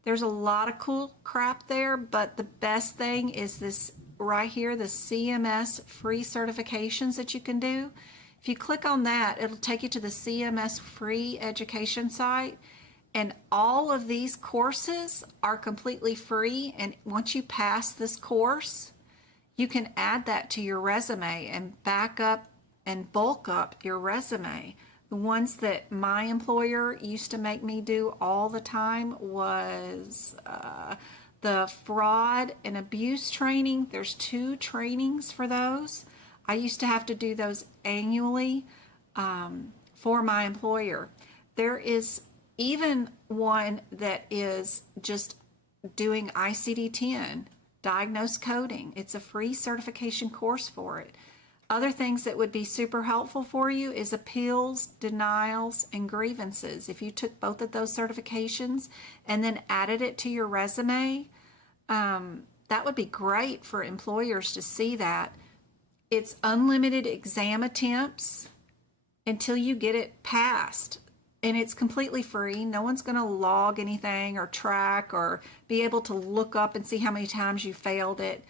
There's a lot of cool crap there, but the best thing is this right here, the CMS free certifications that you can do. If you click on that, it'll take you to the CMS free education site, and all of these courses are completely free. And once you pass this course, you can add that to your resume and back up and bulk up your resume. The ones that my employer used to make me do all the time was the fraud and abuse training. There's 2 trainings for those. I used to have to do those annually for my employer. There is even one that is just doing ICD-10, diagnose coding. It's a free certification course for it. Other things that would be super helpful for you is appeals, denials, and grievances. If you took both of those certifications and then added it to your resume, that would be great for employers to see that. It's unlimited exam attempts until you get it passed. And it's completely free. No one's going to log anything or track or be able to look up and see how many times you failed it.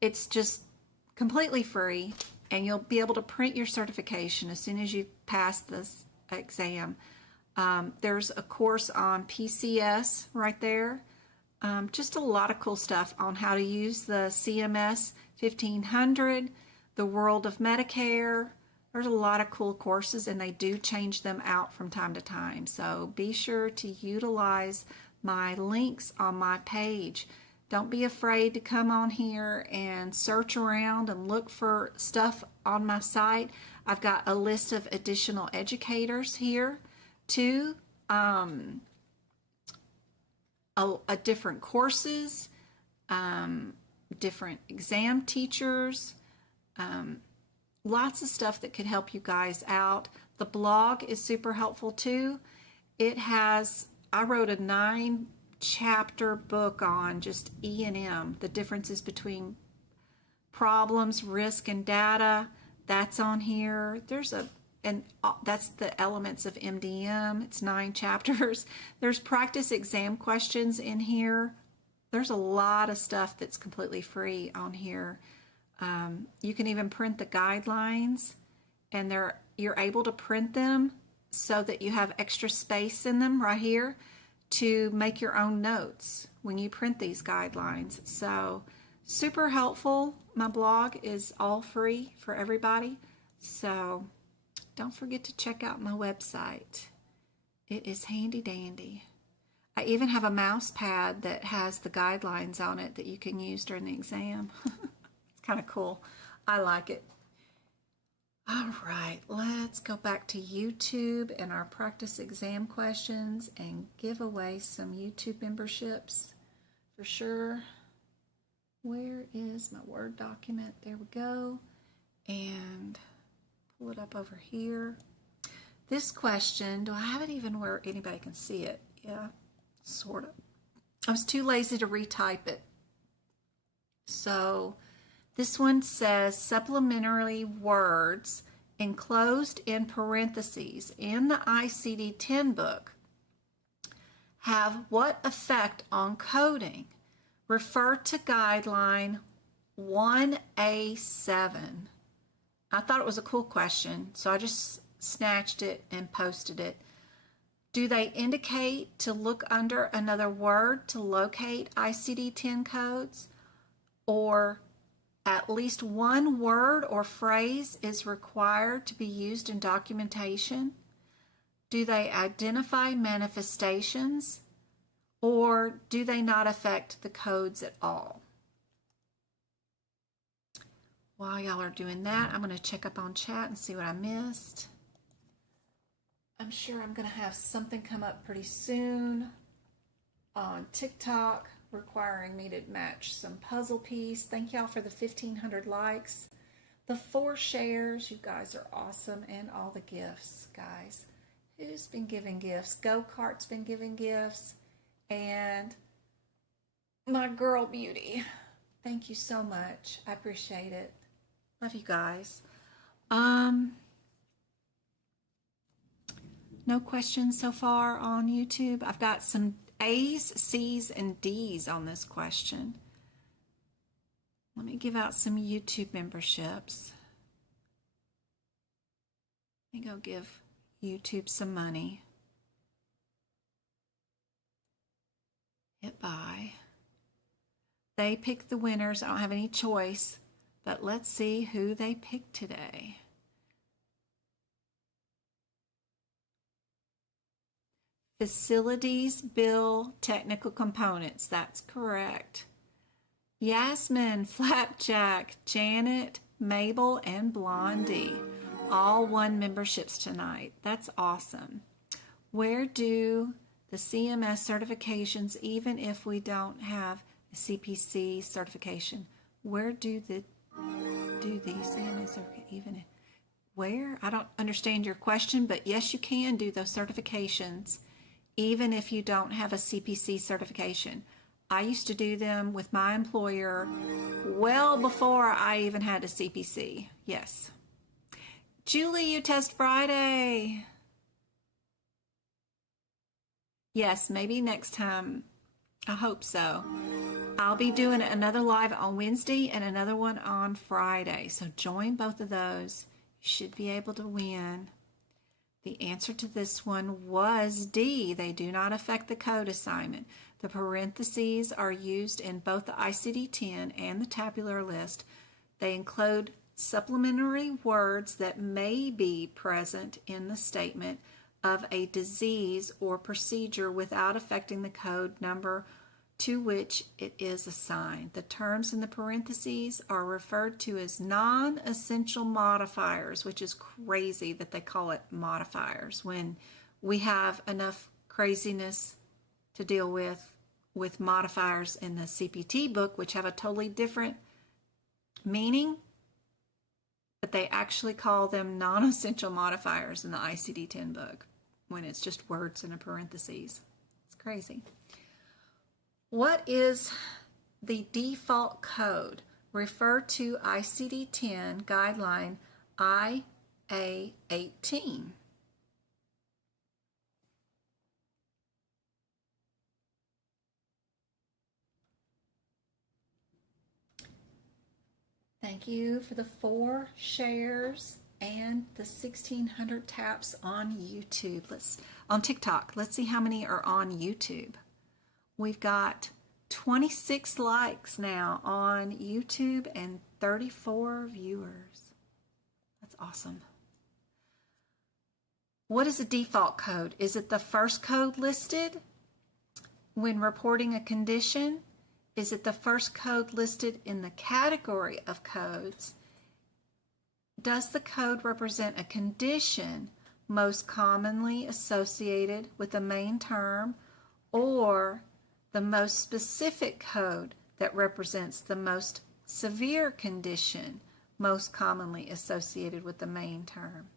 It's just completely free, and you'll be able to print your certification as soon as you pass this exam. There's a course on PCS right there. Just a lot of cool stuff on how to use the CMS 1500, the world of Medicare. There's a lot of cool courses, and they do change them out from time to time. So be sure to utilize my links on my page. Don't be afraid to come on here and search around and look for stuff on my site. I've got a list of additional educators here too, different courses, different exam teachers, lots of stuff that could help you guys out. The blog is super helpful too. I wrote a 9-chapter book on just E&M, the differences between problems, risk, and data. That's on here. That's the elements of MDM. It's 9 chapters. There's practice exam questions in here. There's a lot of stuff that's completely free on here. You can even print the guidelines, and you're able to print them so that you have extra space in them right here to make your own notes when you print these guidelines. So super helpful. My blog is all free for everybody, so don't forget to check out my website. It is handy dandy. I even have a mouse pad that has the guidelines on it that you can use during the exam. It's kind of cool. I like it. All right, let's go back to YouTube and our practice exam questions and give away some YouTube memberships for sure. Where is my Word document? There we go. And pull it up over here. This question, do I have it even where anybody can see it? Yeah, sort of. I was too lazy to retype it. So this one says supplementary words enclosed in parentheses in the ICD-10 book have what effect on coding? Refer to guideline 1A7. I thought it was a cool question, so I just snatched it and posted it. Do they indicate to look under another word to locate ICD-10 codes? Or at least one word or phrase is required to be used in documentation? Do they identify manifestations? Or do they not affect the codes at all? While y'all are doing that, I'm going to check up on chat and see what I missed. I'm sure I'm going to have something come up pretty soon on TikTok requiring me to match some puzzle piece. Thank y'all for the 1,500 likes, the 4 shares. You guys are awesome, and all the gifts, guys. Who's been giving gifts? Go-Kart's been giving gifts, and my girl Beauty. Thank you so much. I appreciate it. Love you guys. No questions so far on YouTube. I've got some A's, C's, and D's on this question. Let me give out some YouTube memberships. Let me go give YouTube some money. Hit buy. They pick the winners. I don't have any choice, but let's see who they picked today. Facilities, bill, technical components. That's correct. Yasmin, Flapjack, Janet, Mabel, and Blondie all won memberships tonight. That's awesome. Where do the CMS certifications, even if we don't have a CPC certification, where do the CMS certifications? even where? I don't understand your question, but yes, you can do those certifications even if you don't have a CPC certification. I used to do them with my employer well before I even had a CPC. Yes. Julie, you test Friday. Yes, maybe next time. I hope so. I'll be doing another live on Wednesday and another one on Friday. So join both of those. You should be able to win. The answer to this one was D. They do not affect the code assignment. The parentheses are used in both the ICD-10 and the tabular list. They include supplementary words that may be present in the statement of a disease or procedure without affecting the code number to which it is assigned. The terms in the parentheses are referred to as non-essential modifiers, which is crazy that they call it modifiers when we have enough craziness to deal with modifiers in the CPT book, which have a totally different meaning, but they actually call them non-essential modifiers in the ICD-10 book when it's just words in a parentheses. It's crazy. What is the default code? Refer to ICD-10 guideline IA18. Thank you for the 4 shares and the 1,600 taps on YouTube. On TikTok. Let's see how many are on YouTube. We've got 26 likes now on YouTube and 34 viewers. That's awesome. What is a default code? Is it the first code listed when reporting a condition? Is it the first code listed in the category of codes? Does the code represent a condition most commonly associated with the main term, or the most specific code that represents the most severe condition most commonly associated with the main term?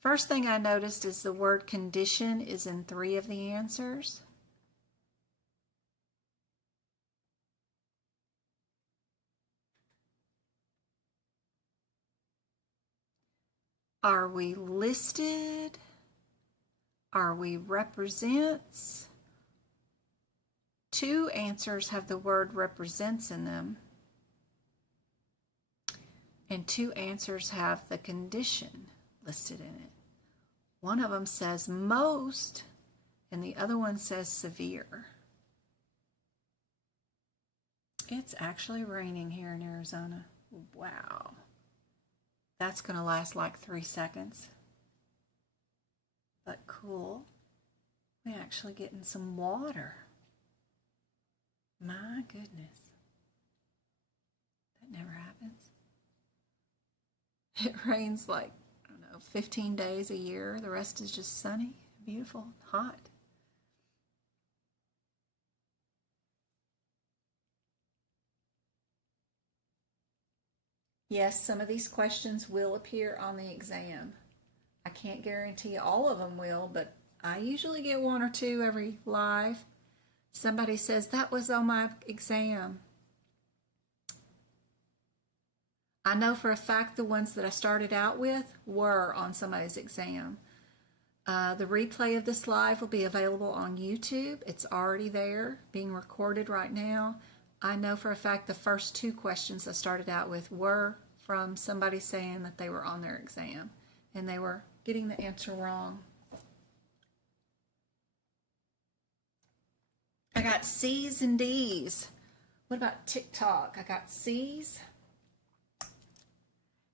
First thing I noticed is the word condition is in 3 of the answers. Are we listed? Are we represents? 2 answers have the word represents in them, and 2 answers have the condition listed in it. One of them says most, and the other one says severe. It's actually raining here in Arizona. Wow. That's going to last like 3 seconds. But cool. We're actually getting some water. My goodness. That never happens. It rains like, I don't know, 15 days a year. The rest is just sunny, beautiful, hot. Yes, some of these questions will appear on the exam. I can't guarantee all of them will, but I usually get 1 or 2 every live. Somebody says, that was on my exam. I know for a fact the ones that I started out with were on somebody's exam. The replay of this live will be available on YouTube. It's already there, being recorded right now. I know for a fact the first 2 questions I started out with were from somebody saying that they were on their exam and they were getting the answer wrong. I got C's and D's. What about TikTok? I got C's.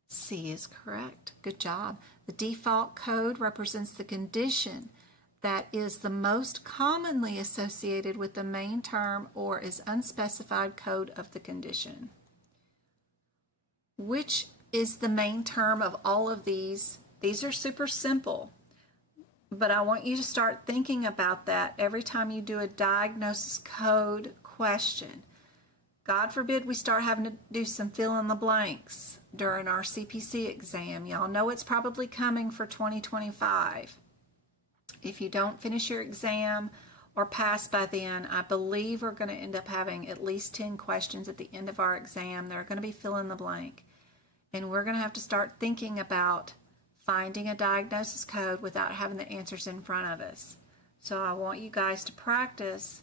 C is correct. Good job. The default code represents the condition that is the most commonly associated with the main term or is unspecified code of the condition. Which is the main term of all of these? These are super simple, but I want you to start thinking about that every time you do a diagnosis code question. God forbid we start having to do some fill in the blanks. during our CPC exam. Y'all know it's probably coming for 2025. If you don't finish your exam or pass by then, I believe we're going to end up having at least 10 questions at the end of our exam. They're going to be fill in the blank. And we're going to have to start thinking about finding a diagnosis code without having the answers in front of us. So I want you guys to practice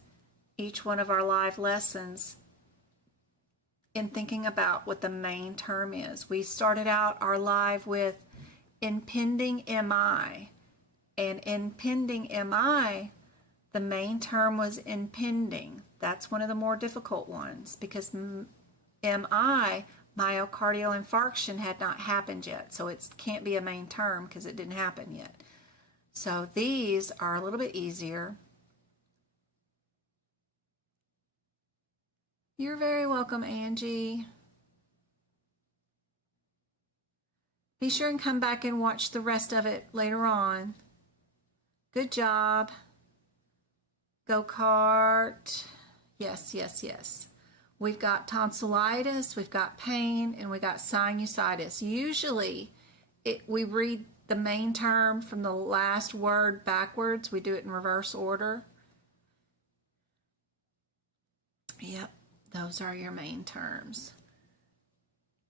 each one of our live lessons in thinking about what the main term is. We started out our live with impending MI. And impending MI, the main term was impending. That's one of the more difficult ones because MI, myocardial infarction, had not happened yet. So it can't be a main term because it didn't happen yet. So these are a little bit easier. You're very welcome, Angie. Be sure and come back and watch the rest of it later on. Good job. Go kart. Yes, yes, yes. We've got tonsillitis, we've got pain, and we got sinusitis. Usually, we read the main term from the last word backwards. We do it in reverse order. Yep, those are your main terms.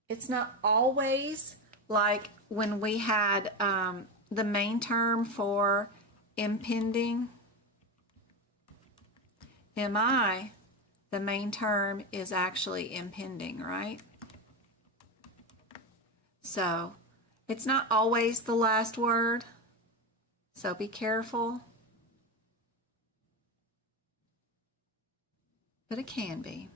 It's not always like when we had the main term for impending MI, the main term is actually impending, right? So it's not always the last word, so be careful. But it can be.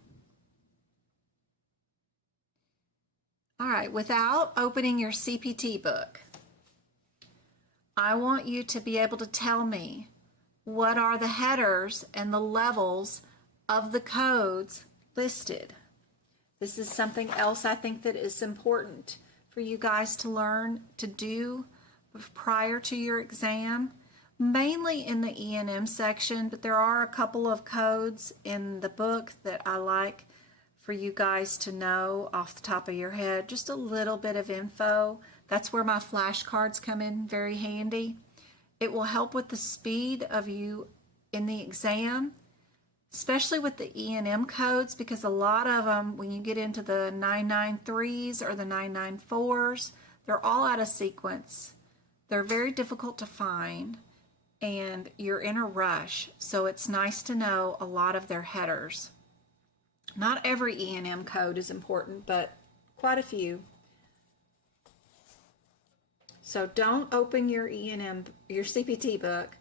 All right, without opening your CPT book, I want you to be able to tell me what are the headers and the levels of the codes listed. This is something else I think that is important for you guys to learn to do prior to your exam, mainly in the E&M section, but there are a couple of codes in the book that I like for you guys to know off the top of your head, just a little bit of info. That's where my flashcards come in very handy. It will help with the speed of you in the exam, especially with the E&M codes, because a lot of them, when you get into the 993s or the 994s, they're all out of sequence. They're very difficult to find, and you're in a rush, so it's nice to know a lot of their headers. Not every E&M code is important, but quite a few. So don't open your E&M, your CPT book,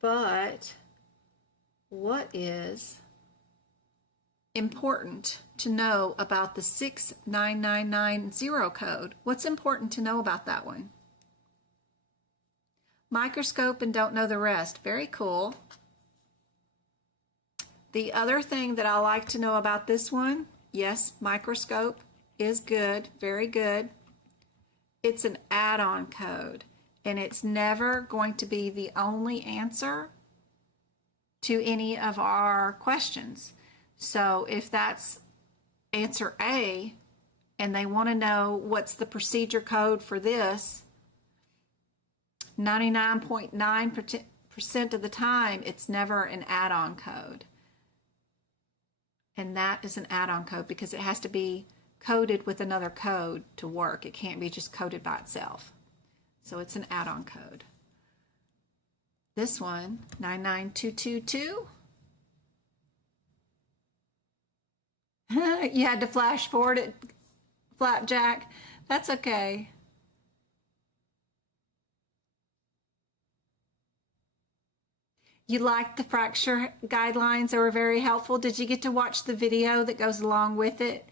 but what is important to know about the 69990 code? What's important to know about that one? Microscope and don't know the rest. Very cool. The other thing that I like to know about this one, yes, microscope is good, very good. It's an add-on code, and it's never going to be the only answer to any of our questions. So if that's answer A, and they want to know what's the procedure code for this, 99.9% of the time, it's never an add-on code. And that is an add-on code because it has to be coded with another code to work. It can't be just coded by itself. So it's an add-on code. This one, 99222. You had to flash forward it, Flapjack. That's okay. You liked the fracture guidelines? They were very helpful. Did you get to watch the video that goes along with it?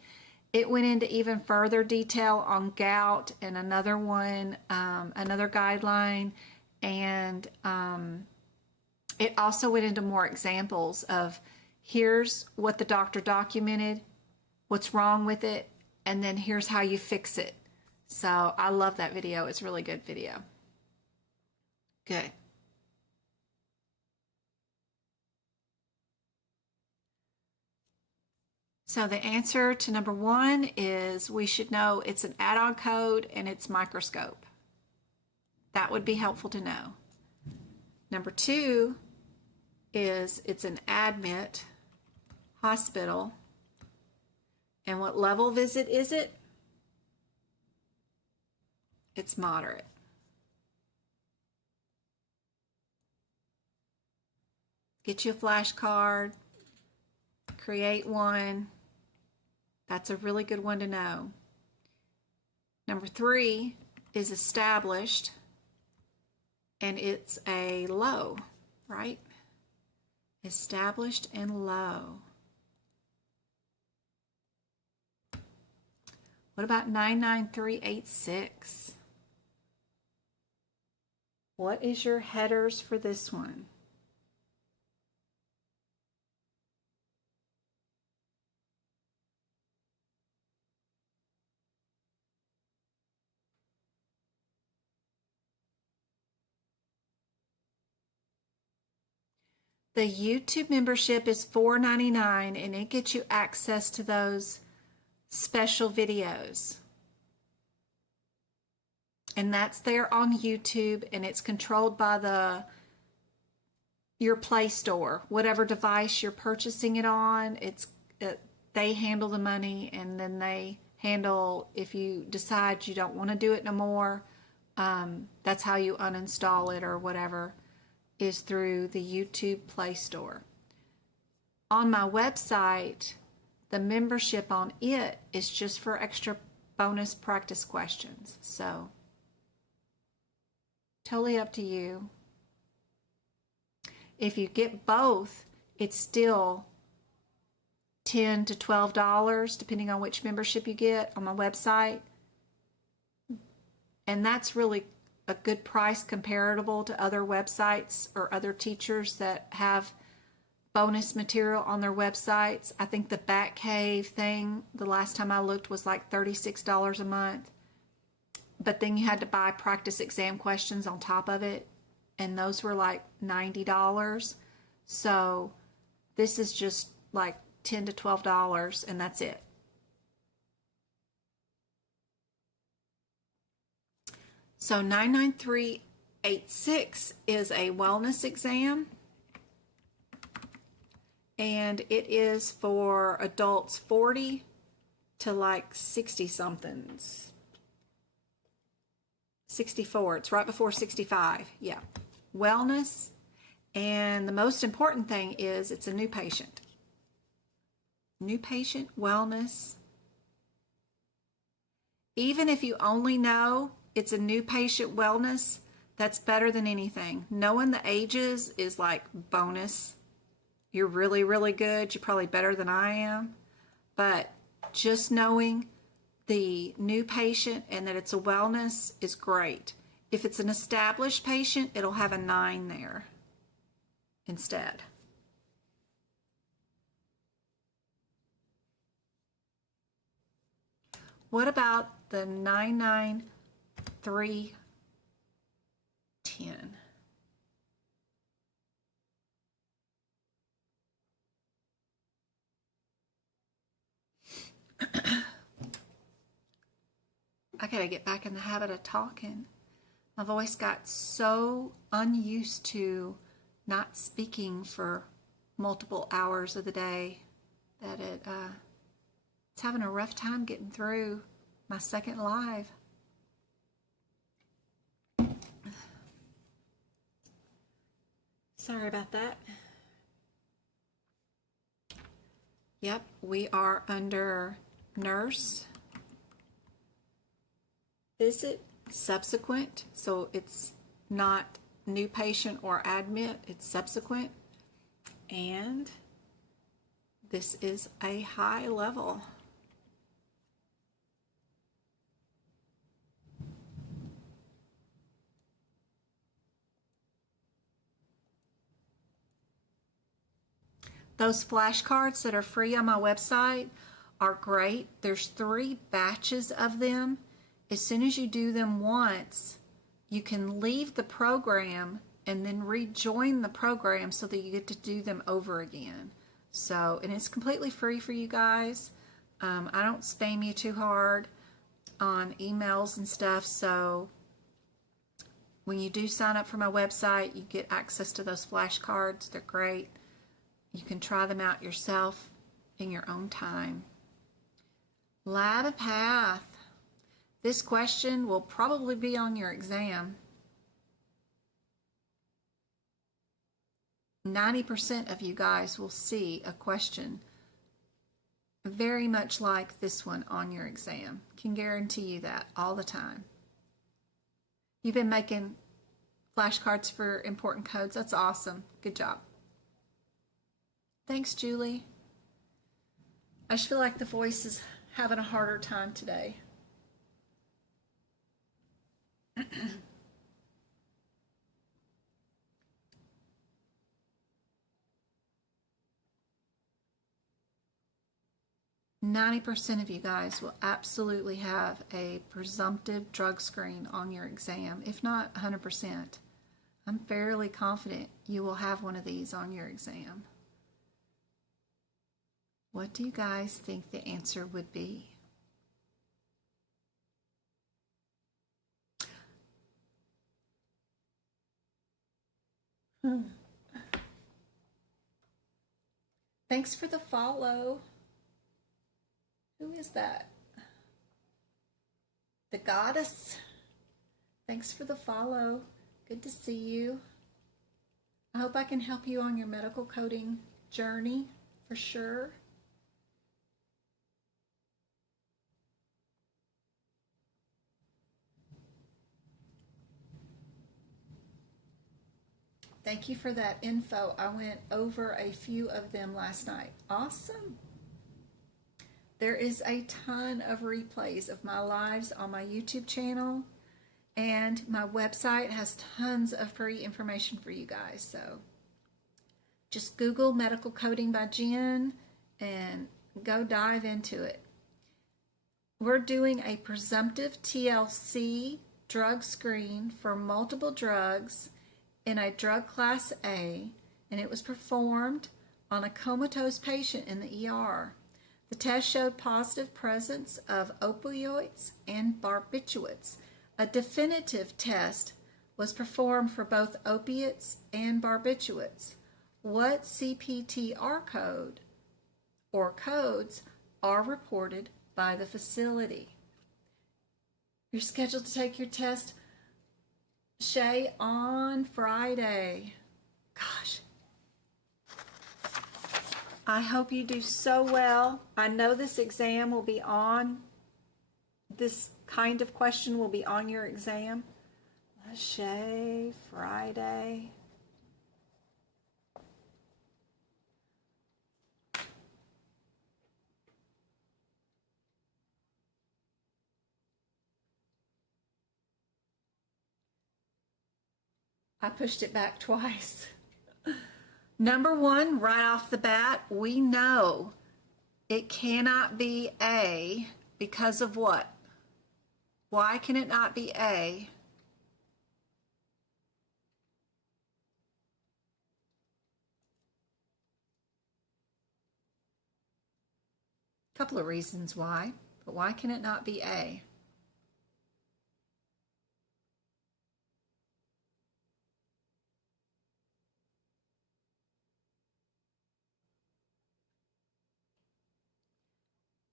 It went into even further detail on gout and another one, another guideline, and it also went into more examples of here's what the doctor documented, what's wrong with it, and then here's how you fix it. So I love that video. It's a really good video. Good. So the answer to number 1 is we should know it's an add-on code and it's microscope. That would be helpful to know. Number 2 is it's an admit hospital. And what level visit is it? It's moderate. Get you a flashcard, create one. That's a really good one to know. Number 3 is established, and it's a low, right? Established and low. What about 99386? What is your headers for this one? The YouTube membership is $4.99 and it gets you access to those special videos. And that's there on YouTube, and it's controlled by your Play Store. Whatever device you're purchasing it on, they handle the money, and then they handle if you decide you don't want to do it no more. That's how you uninstall it or whatever, is through the YouTube Play Store. On my website, the membership on it is just for extra bonus practice questions. So, totally up to you. If you get both, it's still $10 to $12, depending on which membership you get on my website. And that's really a good price comparable to other websites or other teachers that have bonus material on their websites. I think the Back Cave thing, the last time I looked, was like $36 a month. But then you had to buy practice exam questions on top of it, and those were like $90. So this is just like $10 to $12, and that's it. So 99386 is a wellness exam, and it is for adults 40 to like 60 somethings. 64, it's right before 65. Yeah, wellness. And the most important thing is it's a new patient. New patient wellness. Even if you only know it's a new patient wellness, that's better than anything. Knowing the ages is like bonus. You're really, really good. You're probably better than I am. But just knowing the new patient and that it's a wellness is great. If it's an established patient, it'll have a 9 there instead. What about the 99310? I gotta get back in the habit of talking. My voice got so unused to not speaking for multiple hours of the day that it's having a rough time getting through my second live. Sorry about that. Yep, we are under nurse. Visit subsequent, so it's not new patient or admit, it's subsequent. And this is a high level. Those flashcards that are free on my website are great. There's 3 batches of them. As soon as you do them once, you can leave the program and then rejoin the program so that you get to do them over again. So, and it's completely free for you guys. I don't spam you too hard on emails and stuff. So when you do sign up for my website, you get access to those flashcards. They're great. You can try them out yourself in your own time. Lab path. This question will probably be on your exam. 90% of you guys will see a question very much like this one on your exam. Can guarantee you that all the time. You've been making flashcards for important codes. That's awesome. Good job. Thanks, Julie. I just feel like the voice is having a harder time today. 90% of you guys will absolutely have a presumptive drug screen on your exam, if not 100%. I'm fairly confident you will have one of these on your exam. What do you guys think the answer would be? Thanks for the follow. Who is that? The Goddess. Thanks for the follow. Good to see you. I hope I can help you on your medical coding journey for sure. Thank you for that info. I went over a few of them last night. Awesome. There is a ton of replays of my lives on my YouTube channel, and my website has tons of free information for you guys. So just Google Medical Coding by Jen and go dive into it. We're doing a presumptive TLC drug screen for multiple drugs in a drug class A, and it was performed on a comatose patient in the ER. The test showed positive presence of opioids and barbiturates. A definitive test was performed for both opiates and barbiturates. What CPTR code or codes are reported by the facility? You're scheduled to take your test, Shay, on Friday. Gosh. I hope you do so well. I know this exam will be on, this kind of question will be on your exam. Shay, Friday. I pushed it back twice. Number one, right off the bat, we know it cannot be A because of what? Why can it not be A? A couple of reasons why, but why can it not be A?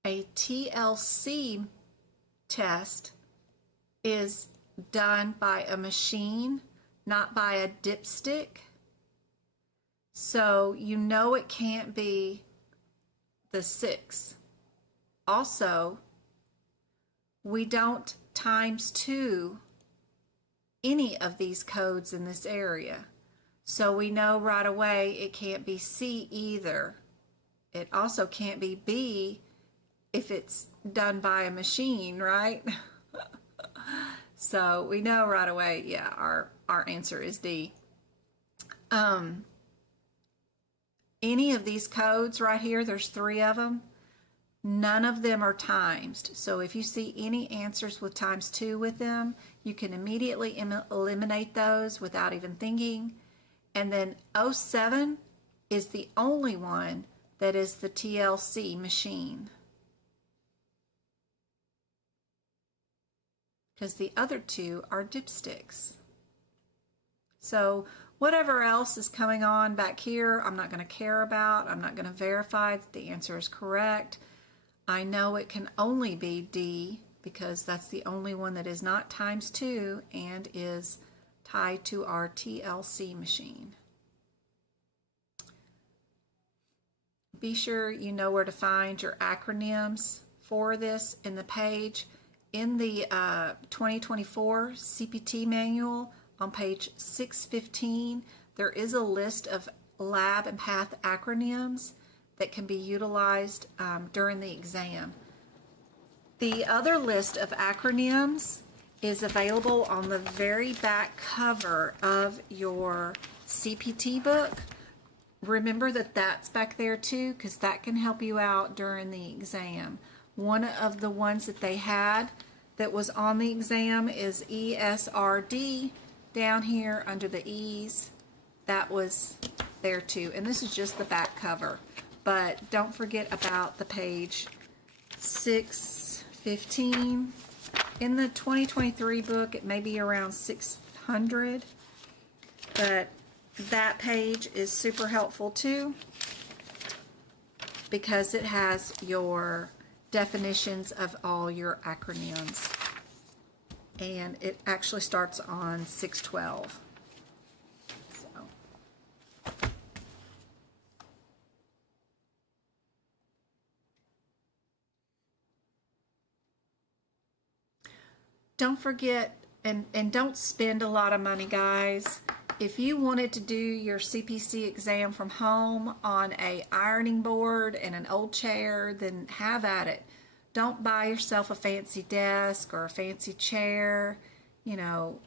A TLC test is done by a machine, not by a dipstick. So you know it can't be the 6. Also, we don't times 2 any of these codes in this area. So we know right away it can't be C either. It also can't be B if it's done by a machine, right? So we know right away, yeah, our answer is D. Any of these codes right here, there's 3 of them, none of them are timesed. So if you see any answers with times 2 with them, you can immediately eliminate those without even thinking. And then 07 is the only one that is the TLC machine. Because the other two are dipsticks. So whatever else is coming on back here, I'm not going to care about. I'm not going to verify that the answer is correct. I know it can only be D because that's the only one that is not times 2 and is tied to our TLC machine. Be sure you know where to find your acronyms for this in the page. In the 2024 CPT manual on page 615, there is a list of lab and path acronyms that can be utilized during the exam. The other list of acronyms is available on the very back cover of your CPT book. Remember that that's back there too, because that can help you out during the exam. One of the ones that they had that was on the exam is ESRD down here under the E's. That was there too. And this is just the back cover. But don't forget about the page 615. In the 2023 book, it may be around 600. But that page is super helpful too, because it has your definitions of all your acronyms, and it actually starts on 612. So don't forget, and don't spend a lot of money, guys. If you wanted to do your CPC exam from home on a ironing board and an old chair, then have at it. Don't buy yourself a fancy desk or a fancy chair. You know,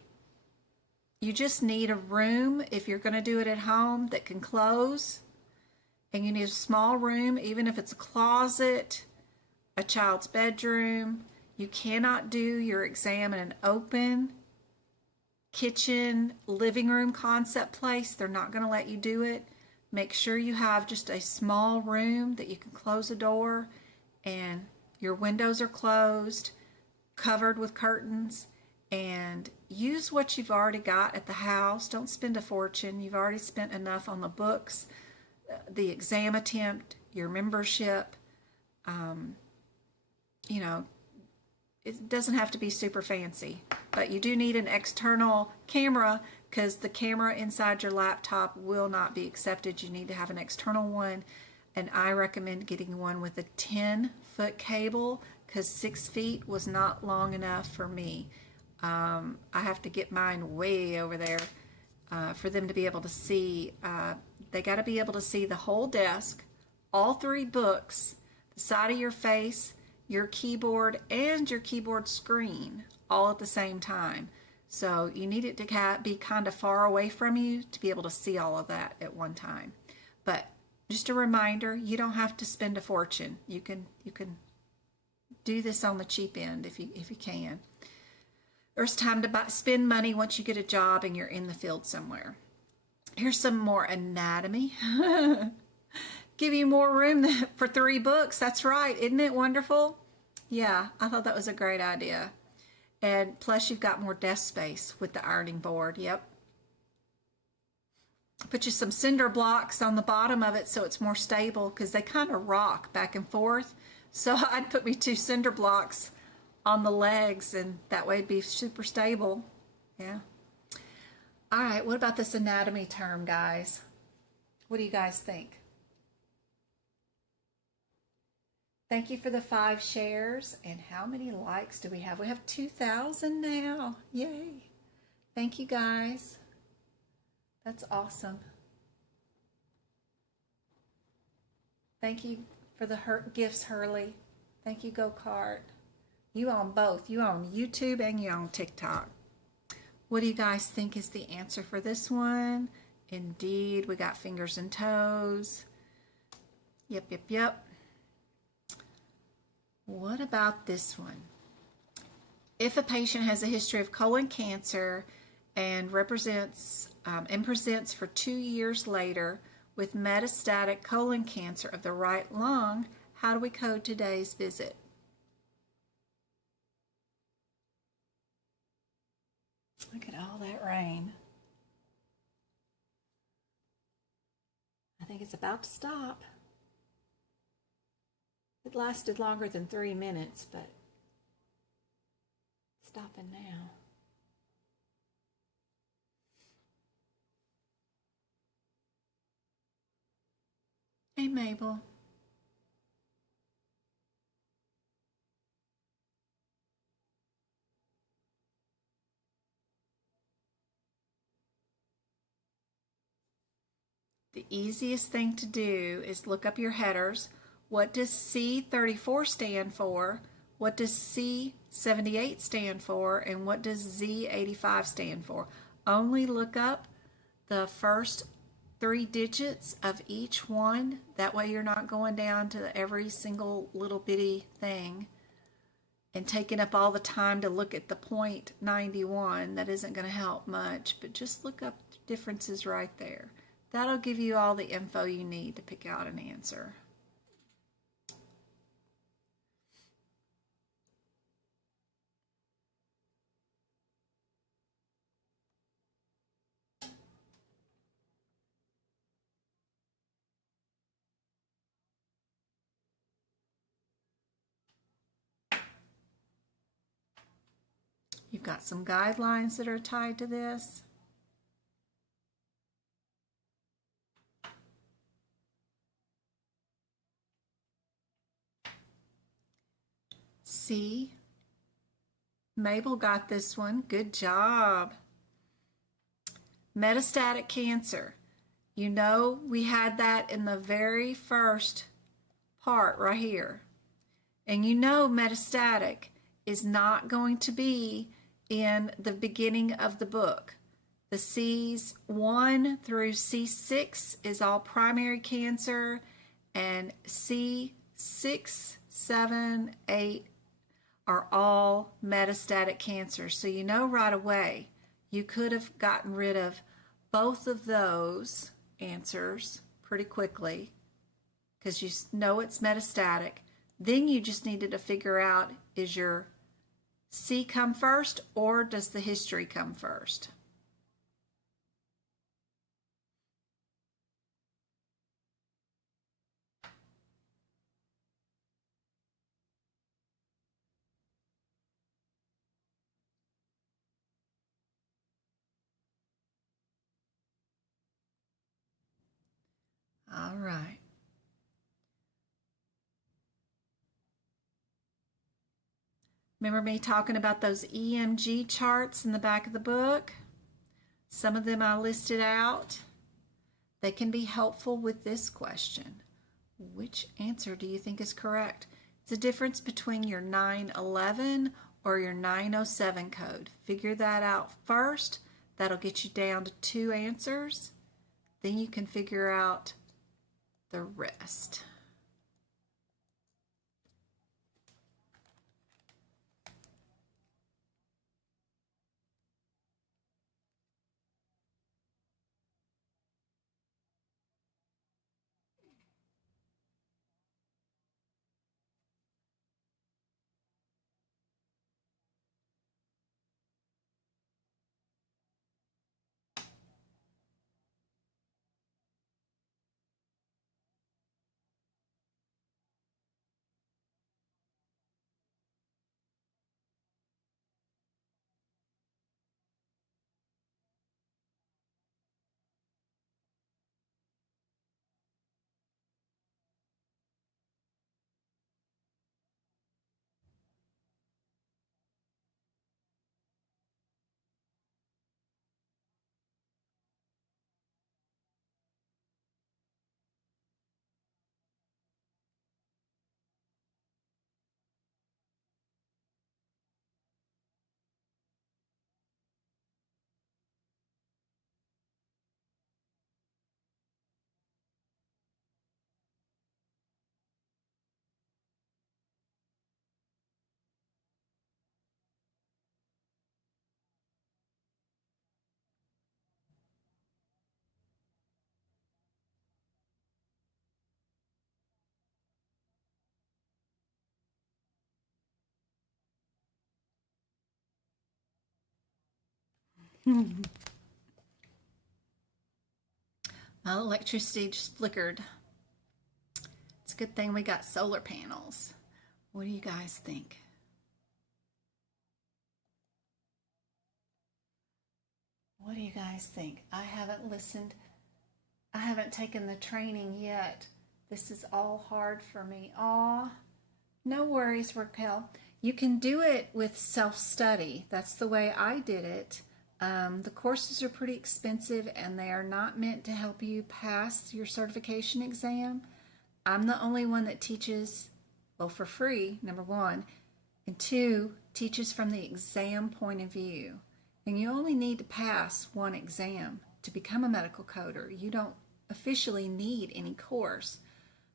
you just need a room if you're going to do it at home that can close. And you need a small room, even if it's a closet, a child's bedroom. You cannot do your exam in an open kitchen, living room concept place. They're not going to let you do it. Make sure you have just a small room that you can close a door and your windows are closed, covered with curtains, and use what you've already got at the house. Don't spend a fortune. You've already spent enough on the books, the exam attempt, your membership. You know, it doesn't have to be super fancy, but you do need an external camera because the camera inside your laptop will not be accepted. You need to have an external one, and I recommend getting one with a 10-foot cable because 6 feet was not long enough for me. I have to get mine way over there for them to be able to see. They got to be able to see the whole desk, all 3 books, the side of your face, your keyboard, and your keyboard screen all at the same time. So you need it to be kind of far away from you to be able to see all of that at one time. But just a reminder, you don't have to spend a fortune. You can do this on the cheap end if you can. There's time to spend money once you get a job and you're in the field somewhere. Here's some more anatomy. Give you more room for 3 books. That's right. Isn't it wonderful? Yeah, I thought that was a great idea. And plus you've got more desk space with the ironing board. Yep. Put you some cinder blocks on the bottom of it so it's more stable because they kind of rock back and forth. So I'd put me 2 cinder blocks on the legs and that way it'd be super stable. Yeah. All right, what about this anatomy term, guys? What do you guys think? Thank you for the 5 shares. And how many likes do we have? We have 2,000 now. Yay. Thank you, guys. That's awesome. Thank you for the gifts, Hurley. Thank you, Go-Kart. You on both. You on YouTube and you on TikTok. What do you guys think is the answer for this one? Indeed, we got fingers and toes. Yep, yep, yep. What about this one? If a patient has a history of colon cancer and presents for 2 years later with metastatic colon cancer of the right lung. How do we code today's visit? Look at all that rain. I think it's about to stop. It lasted longer than 3 minutes, but it's stopping now. Hey, Mabel. The easiest thing to do is look up your headers. What does C34 stand for? What does C78 stand for? And what does Z85 stand for? Only look up the first 3 digits of each one. That way you're not going down to every single little bitty thing and taking up all the time to look at the .91. That isn't going to help much, but just look up differences right there. That'll give you all the info you need to pick out an answer. You've got some guidelines that are tied to this. C. Mabel got this one. Good job. Metastatic cancer. You know we had that in the very first part right here. And you know metastatic is not going to be in the beginning of the book. The C's 1 through C6 is all primary cancer, and C6, 7, 8 are all metastatic cancer. So you know right away you could have gotten rid of both of those answers pretty quickly because you know it's metastatic. Then you just needed to figure out, is your C come first or does the history come first? All right. Remember me talking about those EMG charts in the back of the book? Some of them I listed out. They can be helpful with this question. Which answer do you think is correct? It's a difference between your 911 or your 907 code. Figure that out first. That'll get you down to 2 answers. Then you can figure out the rest. My electricity just flickered. It's a good thing we got solar panels. What do you guys think? What do you guys think? I haven't listened. I haven't taken the training yet. This is all hard for me. Aw, no worries, Raquel. You can do it with self-study. That's the way I did it. The courses are pretty expensive and they are not meant to help you pass your certification exam. I'm the only one that teaches, well, for free, number one, and two, teaches from the exam point of view. And you only need to pass one exam to become a medical coder. You don't officially need any course.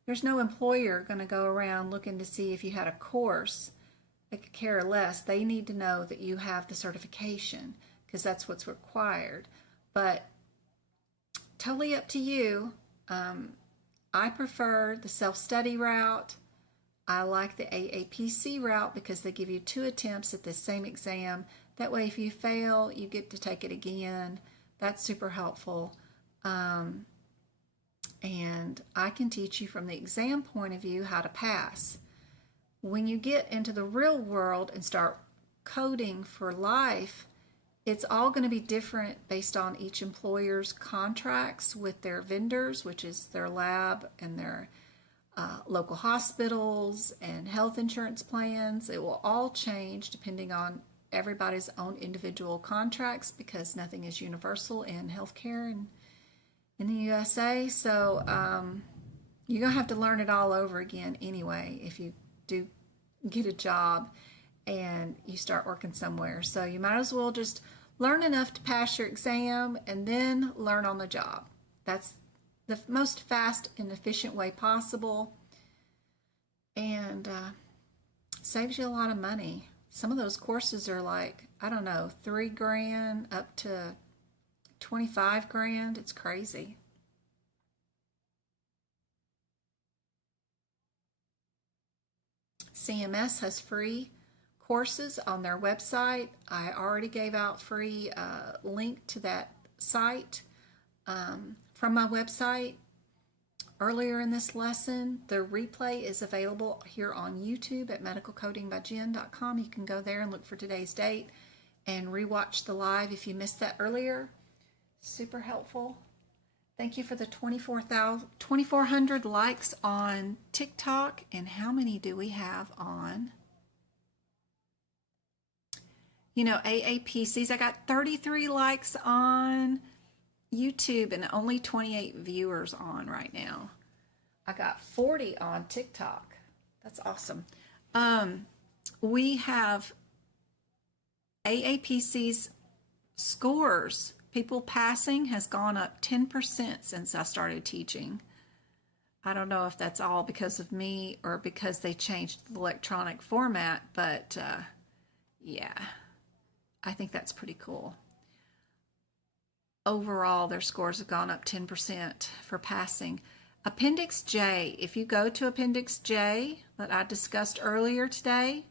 There's no employer going to go around looking to see if you had a course. They could care less. They need to know that you have the certification because that's what's required. But totally up to you. I prefer the self-study route. I like the AAPC route because they give you 2 attempts at the same exam. That way, if you fail, you get to take it again. That's super helpful. And I can teach you from the exam point of view how to pass. When you get into the real world and start coding for life, it's all going to be different based on each employer's contracts with their vendors, which is their lab and their local hospitals and health insurance plans. It will all change depending on everybody's own individual contracts because nothing is universal in healthcare and in the USA. So you're going to have to learn it all over again anyway if you do get a job and you start working somewhere. So you might as well just learn enough to pass your exam and then learn on the job. That's the most fast and efficient way possible, and saves you a lot of money. Some of those courses are like, I don't know, $3,000 up to $25,000. It's crazy. CMS has free courses on their website. I already gave out free link to that site from my website earlier in this lesson. The replay is available here on YouTube at medicalcodingbyjen.com. You can go there and look for today's date and rewatch the live if you missed that earlier. Super helpful. Thank you for the 2,400 likes on TikTok. And how many do we have on, AAPCs? I got 33 likes on YouTube and only 28 viewers on right now. I got 40 on TikTok. That's awesome. We have AAPC's scores. People passing has gone up 10% since I started teaching. I don't know if that's all because of me or because they changed the electronic format, but yeah, I think that's pretty cool. Overall, their scores have gone up 10% for passing. Appendix J, if you go to Appendix J that I discussed earlier today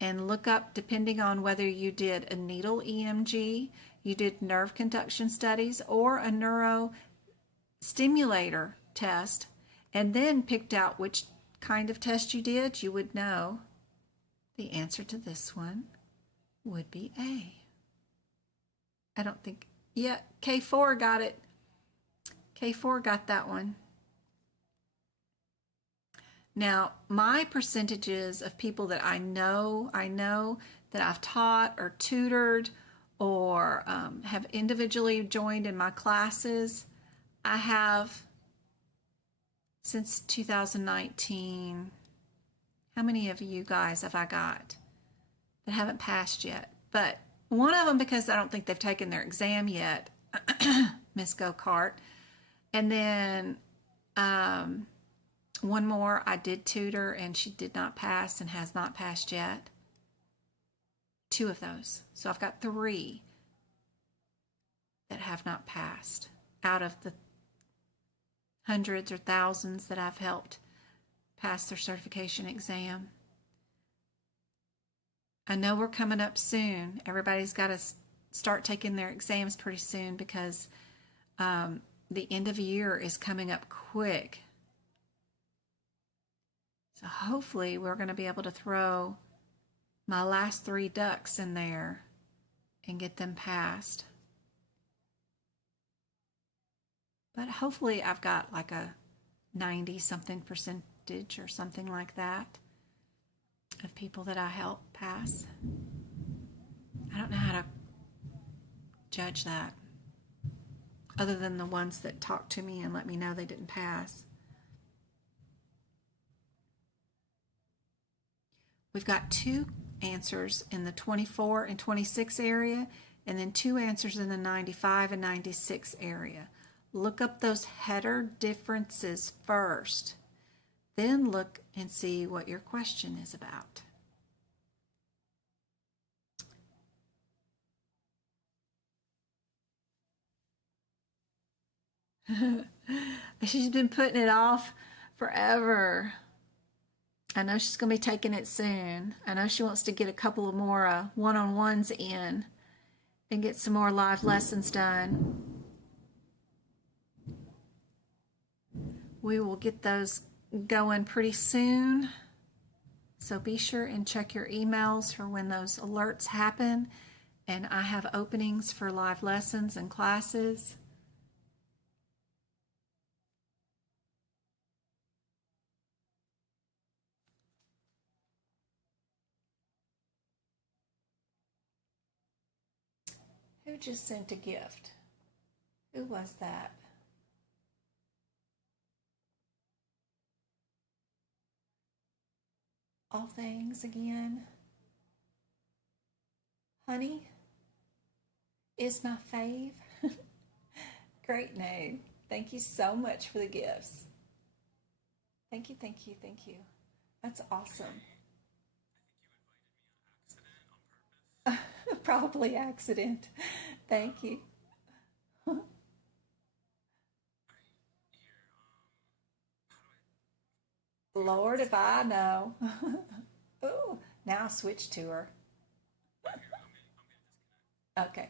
and look up, depending on whether you did a needle EMG, you did nerve conduction studies, or a neurostimulator test, and then picked out which kind of test you did, you would know the answer to this one would be A. I don't think... Yeah, K4 got it. K4 got that one. Now, my percentages of people that I know that I've taught or tutored or have individually joined in my classes, I have, since 2019, how many of you guys have I got that haven't passed yet? But one of them, because I don't think they've taken their exam yet, Miss Go-Kart. And then one more I did tutor, and she did not pass and has not passed yet. 2 of those. So I've got 3 that have not passed out of the hundreds or thousands that I've helped pass their certification exam. I know we're coming up soon. Everybody's got to start taking their exams pretty soon because the end of the year is coming up quick. So hopefully we're going to be able to throw my last 3 ducks in there and get them passed. But hopefully I've got like a 90-something percentage or something like that of people that I help pass. I don't know how to judge that other than the ones that talk to me and let me know they didn't pass. We've got 2 answers in the 24 and 26 area, and then 2 answers in the 95 and 96 area. Look up those header differences first. Then look and see what your question is about. She's been putting it off forever. I know she's going to be taking it soon. I know she wants to get a couple of more one-on-ones in and get some more live lessons done. We will get those going pretty soon. So be sure and check your emails for when those alerts happen. And I have openings for live lessons and classes. Who just sent a gift? Who was that? All things again. Honey is my fave. Great name. Thank you so much for the gifts. Thank you, thank you, thank you. That's awesome. Probably accident. Thank you. Lord, if I know. Ooh, now I'll switch to her. Okay.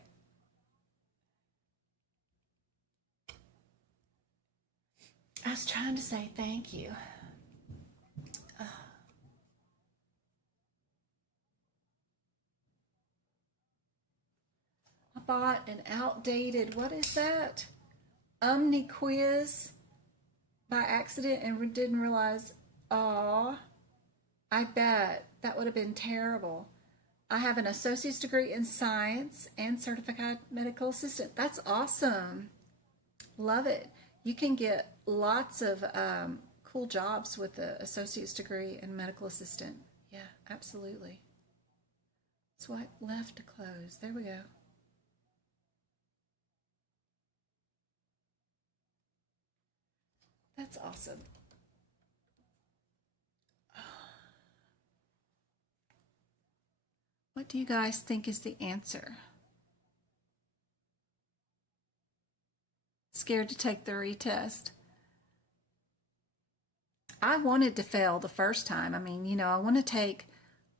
I was trying to say thank you. I bought an outdated, what is that? Quiz by accident and didn't realize, I bet that would have been terrible. I have an associate's degree in science and certified medical assistant. That's awesome. Love it. You can get lots of cool jobs with the associate's degree in medical assistant. Yeah, absolutely. Swipe left to close. There we go. That's awesome. What do you guys think is the answer? Scared to take the retest. I wanted to fail the first time. I mean, you know, I want to take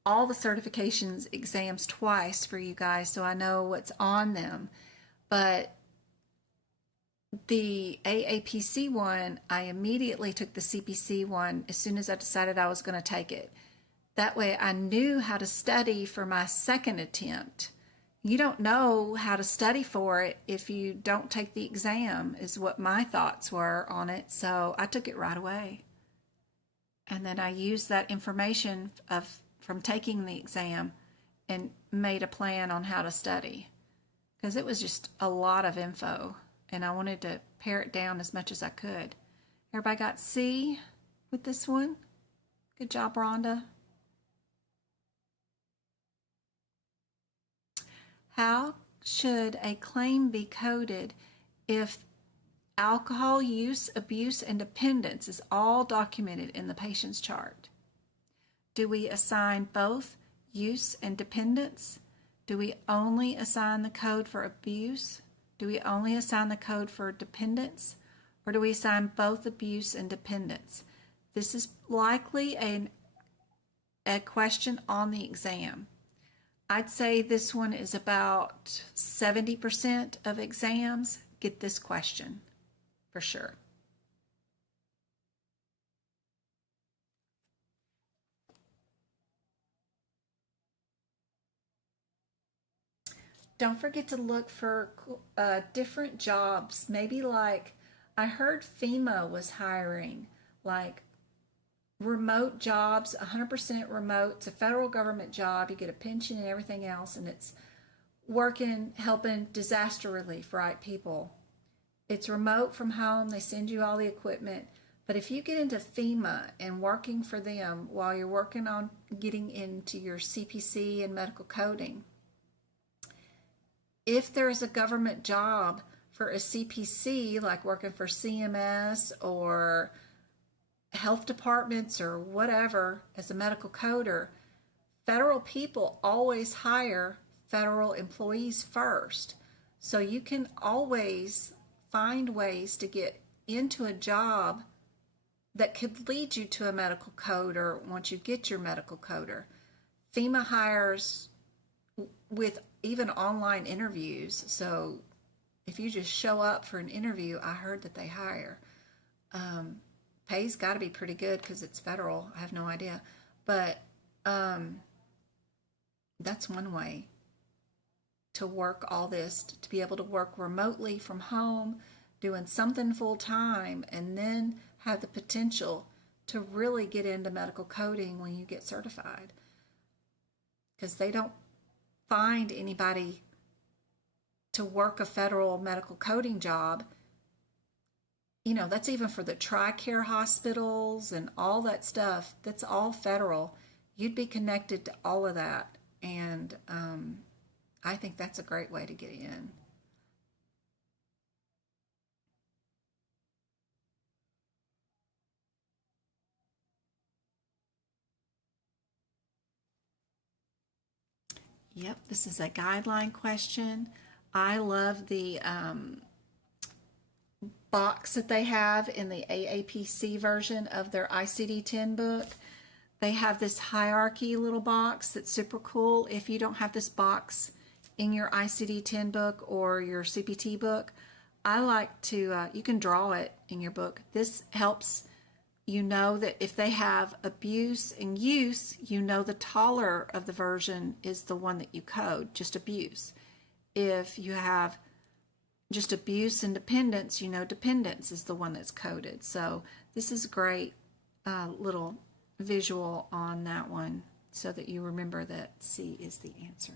all the certifications exams twice for you guys so I know what's on them. But the aapc one, I immediately took the CPC one as soon as I decided I was going to take it. That way I knew how to study for my second attempt. You don't know how to study for it if you don't take the exam, is what my thoughts were on it. So I took it right away. And then I used that information from taking the exam and made a plan on how to study. Because it was just a lot of info. And I wanted to pare it down as much as I could. Everybody got C with this one? Good job, Rhonda. How should a claim be coded if alcohol use, abuse, and dependence is all documented in the patient's chart? Do we assign both use and dependence? Do we only assign the code for abuse? Do we only assign the code for dependence? Or do we assign both abuse and dependence? This is likely a question on the exam. I'd say this one is about 70% of exams get this question for sure. Don't forget to look for different jobs. Maybe like I heard FEMA was hiring like remote jobs, 100% remote. It's a federal government job. You get a pension and everything else, and it's working, helping disaster relief, right, people? It's remote from home. They send you all the equipment. But if you get into FEMA and working for them while you're working on getting into your CPC and medical coding, if there's a government job for a CPC, like working for CMS or health departments or whatever as a medical coder, federal people always hire federal employees first. So you can always find ways to get into a job that could lead you to a medical coder once you get your medical coder. FEMA hires with even online interviews. So if you just show up for an interview, I heard that they hire. Pay's got to be pretty good because it's federal. I have no idea. But that's one way to work all this, to be able to work remotely from home, doing something full time, and then have the potential to really get into medical coding when you get certified. Because they don't find anybody to work a federal medical coding job. You know, that's even for the TRICARE hospitals and all that stuff. That's all federal. You'd be connected to all of that. And I think that's a great way to get in. Yep, this is a guideline question. I love the box that they have in the AAPC version of their ICD-10 book. They have this hierarchy little box that's super cool. If you don't have this box in your ICD-10 book or your CPT book, I like to, you can draw it in your book. This helps you know that if they have abuse and use, you know the taller of the version is the one that you code, just abuse. If you have just abuse and dependence, you know dependence is the one that's coded. So this is a great little visual on that one so that you remember that C is the answer.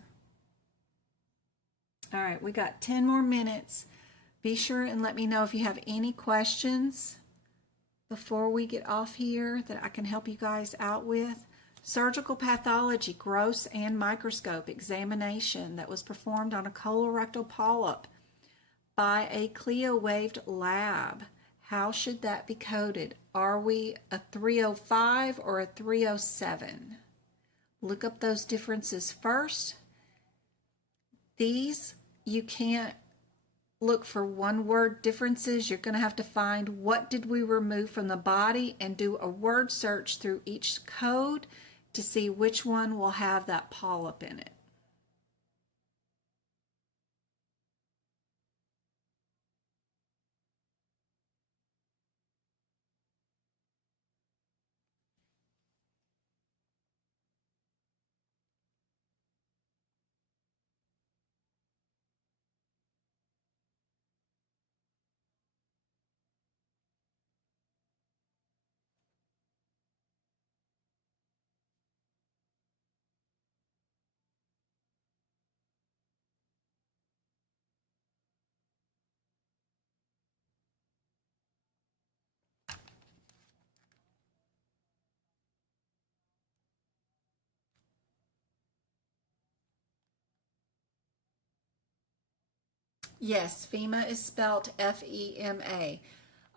All right, we got 10 more minutes. Be sure and let me know if you have any questions before we get off here that I can help you guys out with. Surgical pathology, gross and microscope examination that was performed on a colorectal polyp by a CLIA-waived lab. How should that be coded? Are we a 305 or a 307? Look up those differences first. These, you can't look for one word differences. You're going to have to find what did we remove from the body and do a word search through each code to see which one will have that polyp in it. Yes, FEMA is spelled FEMA.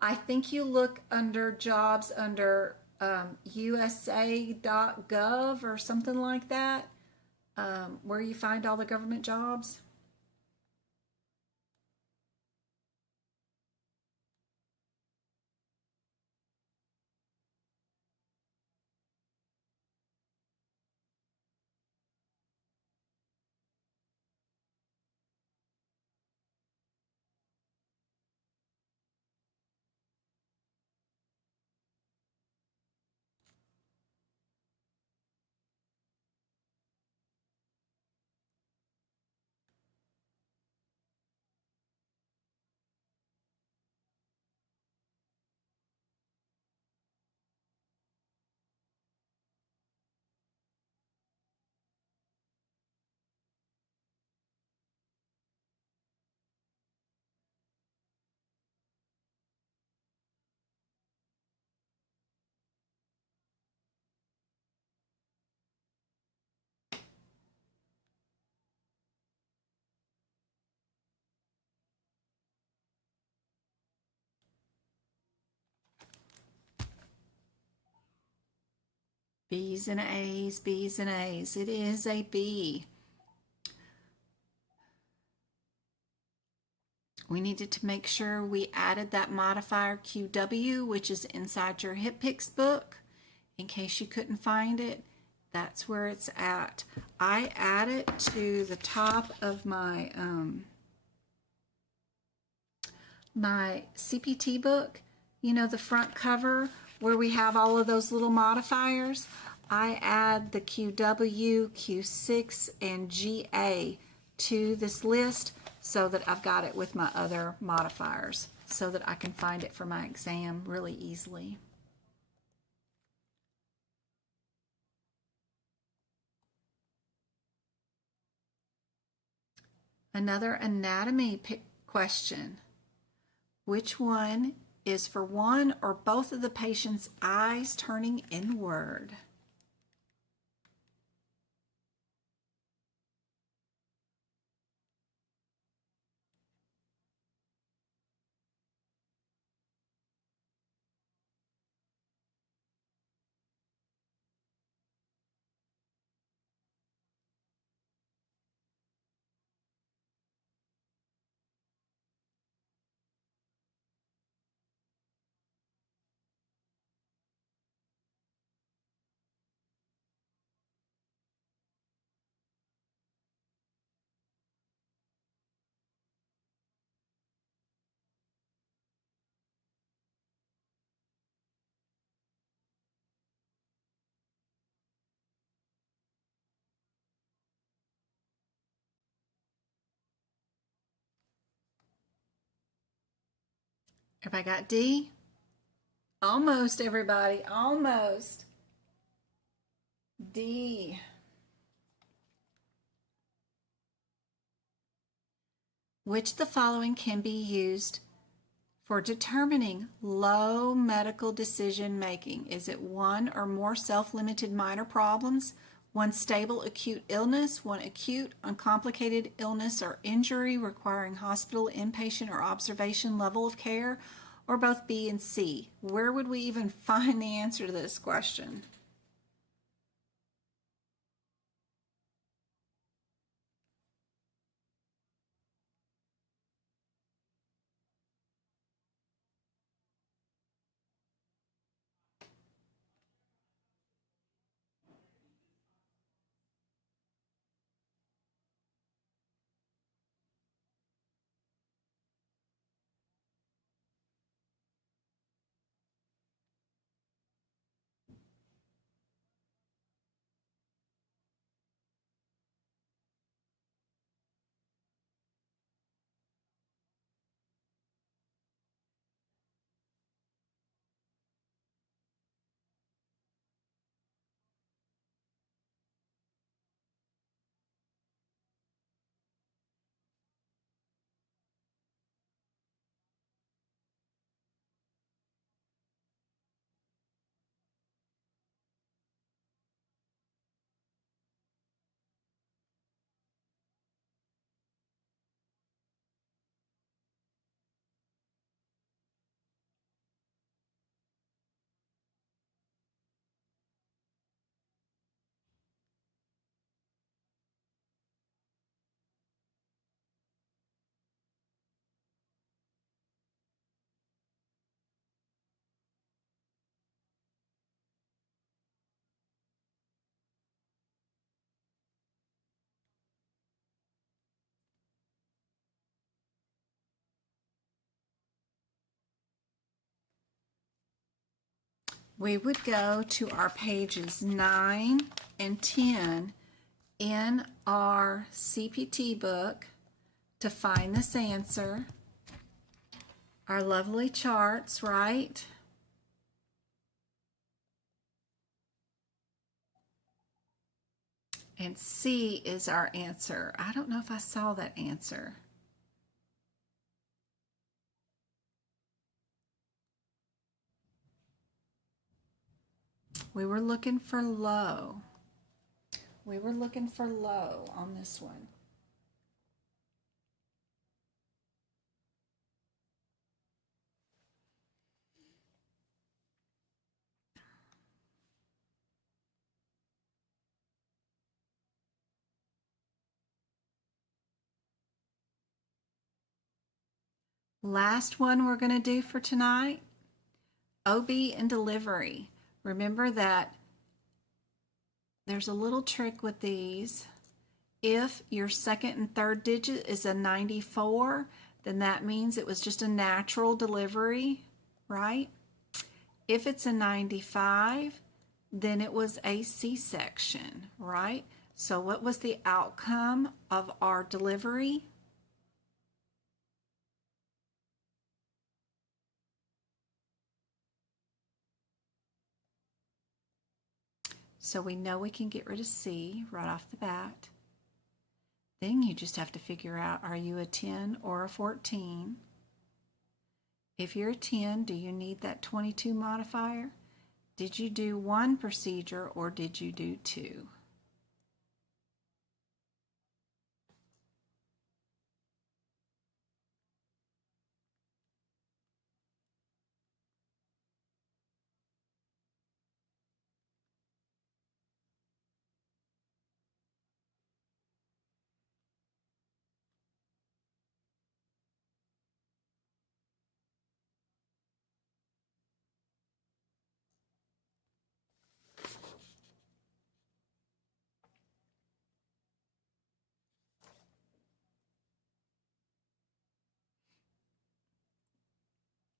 I think you look under jobs under USA.gov or something like that, where you find all the government jobs. B's and A's, B's and A's. It is a B. We needed to make sure we added that modifier QW, which is inside your HIPAA book. In case you couldn't find it, that's where it's at. I add it to the top of my my CPT book, you know, the front cover where we have all of those little modifiers. I add the QW, Q6, and GA to this list so that I've got it with my other modifiers so that I can find it for my exam really easily. Another anatomy question. Which one is for one or both of the patient's eyes turning inward? Everybody got D? Almost, everybody, almost. D. Which of the following can be used for determining low medical decision making? Is it one or more self-limited minor problems, one stable acute illness, one acute uncomplicated illness or injury requiring hospital, inpatient, or observation level of care, or both B and C? Where would we even find the answer to this question? We would go to our pages 9 and 10 in our CPT book to find this answer. Our lovely charts, right? And C is our answer. I don't know if I saw that answer. We were looking for low. We were looking for low on this one. Last one we're going to do for tonight, OB and delivery. Remember that there's a little trick with these. If your second and third digit is a 94, then that means it was just a natural delivery, right? If it's a 95, then it was a C-section, right? So what was the outcome of our delivery? So we know we can get rid of C right off the bat. Then you just have to figure out, are you a 10 or a 14? If you're a 10, do you need that 22 modifier? Did you do one procedure or did you do two?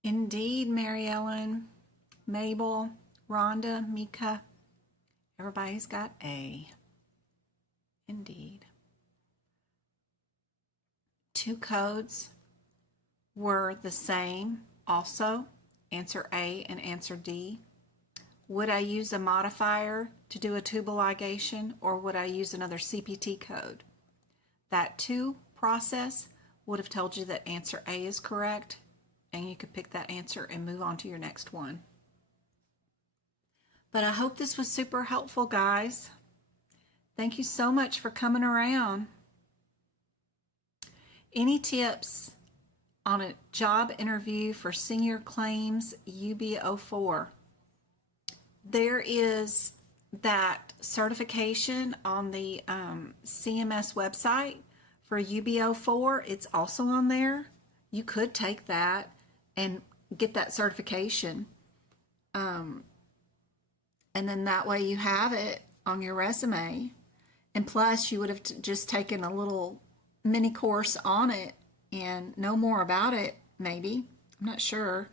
Indeed, Mary Ellen, Mabel, Rhonda, Mika, everybody's got A. Indeed. Two codes were the same also, answer A and answer D. Would I use a modifier to do a tubal ligation, or would I use another CPT code? That two process would have told you that answer A is correct, and you could pick that answer and move on to your next one. But I hope this was super helpful, guys. Thank you so much for coming around. Any tips on a job interview for senior claims UB04? There is that certification on the CMS website for UB04. It's also on there. You could take that and get that certification. And then that way you have it on your resume. And plus you would have just taken a little mini course on it and know more about it, maybe. I'm not sure.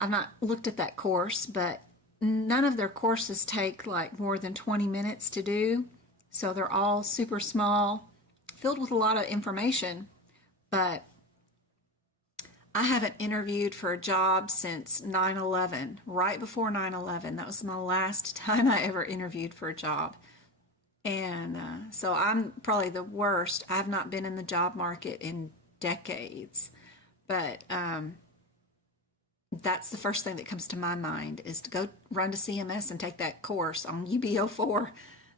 I've not looked at that course, but none of their courses take like more than 20 minutes to do. So they're all super small, filled with a lot of information. But I haven't interviewed for a job since 9/11, right before 9/11. That was my last time I ever interviewed for a job. And so I'm probably the worst. I've not been in the job market in decades. But that's the first thing that comes to my mind, is to go run to CMS and take that course on UB04.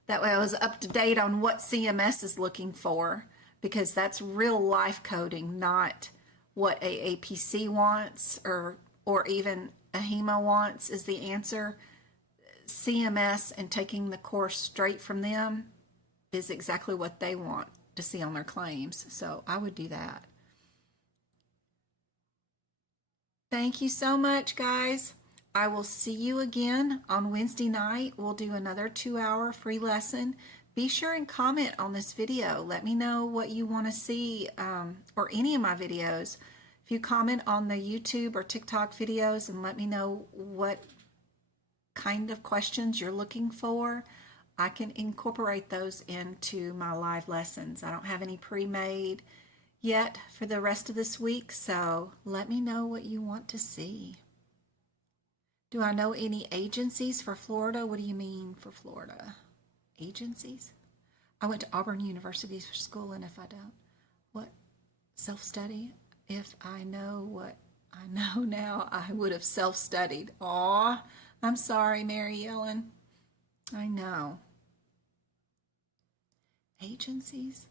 That way I was up to date on what CMS is looking for, because that's real life coding, not what aapc wants or even ahima wants is the answer. CMS and taking the course straight from them is exactly what they want to see on their claims. So I would do that. Thank you so much, guys. I will see you again on Wednesday night. We'll do another 2-hour free lesson. Be sure and comment on this video. Let me know what you want to see, or any of my videos. If you comment on the YouTube or TikTok videos and let me know what kind of questions you're looking for, I can incorporate those into my live lessons. I don't have any pre-made yet for the rest of this week, so let me know what you want to see. Do I know any agencies for Florida? What do you mean for Florida? Agencies? I went to Auburn University for school, and if I don't, what? Self-study? If I know what I know now, I would have self-studied. Aw, I'm sorry, Mary Ellen. I know. Agencies?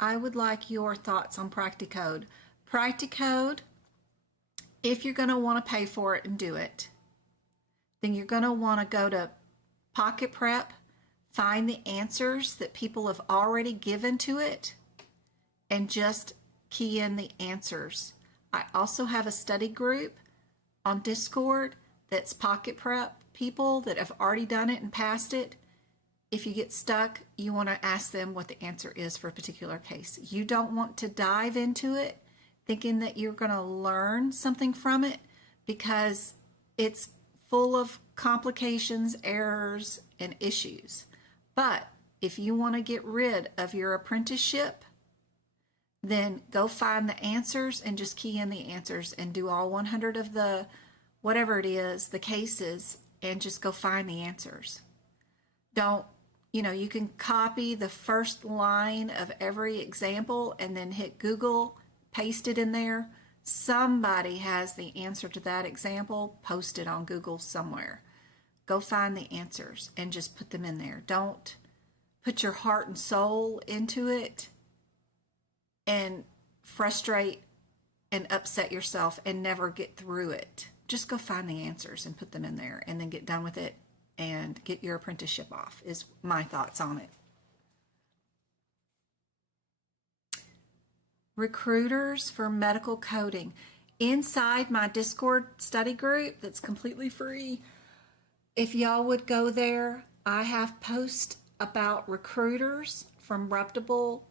I would like your thoughts on Practicode. Practicode, if you're going to want to pay for it and do it, then you're going to want to go to Pocket Prep, find the answers that people have already given to it, and just key in the answers. I also have a study group on Discord that's pocket prep people that have already done it and passed it. If you get stuck, you want to ask them what the answer is for a particular case. You don't want to dive into it thinking that you're going to learn something from it, because it's full of complications, errors, and issues. But if you want to get rid of your apprenticeship, then go find the answers and just key in the answers and do all 100 of the whatever it is, the cases, and just go find the answers. Don't, you can copy the first line of every example and then hit Google, paste it in there. Somebody has the answer to that example, post it on Google somewhere. Go find the answers and just put them in there. Don't put your heart and soul into it and frustrate and upset yourself and never get through it. Just go find the answers and put them in there and then get done with it and get your apprenticeship off, is my thoughts on it. Recruiters for medical coding. Inside my Discord study group that's completely free, if y'all would go there, I have posts about recruiters from reputable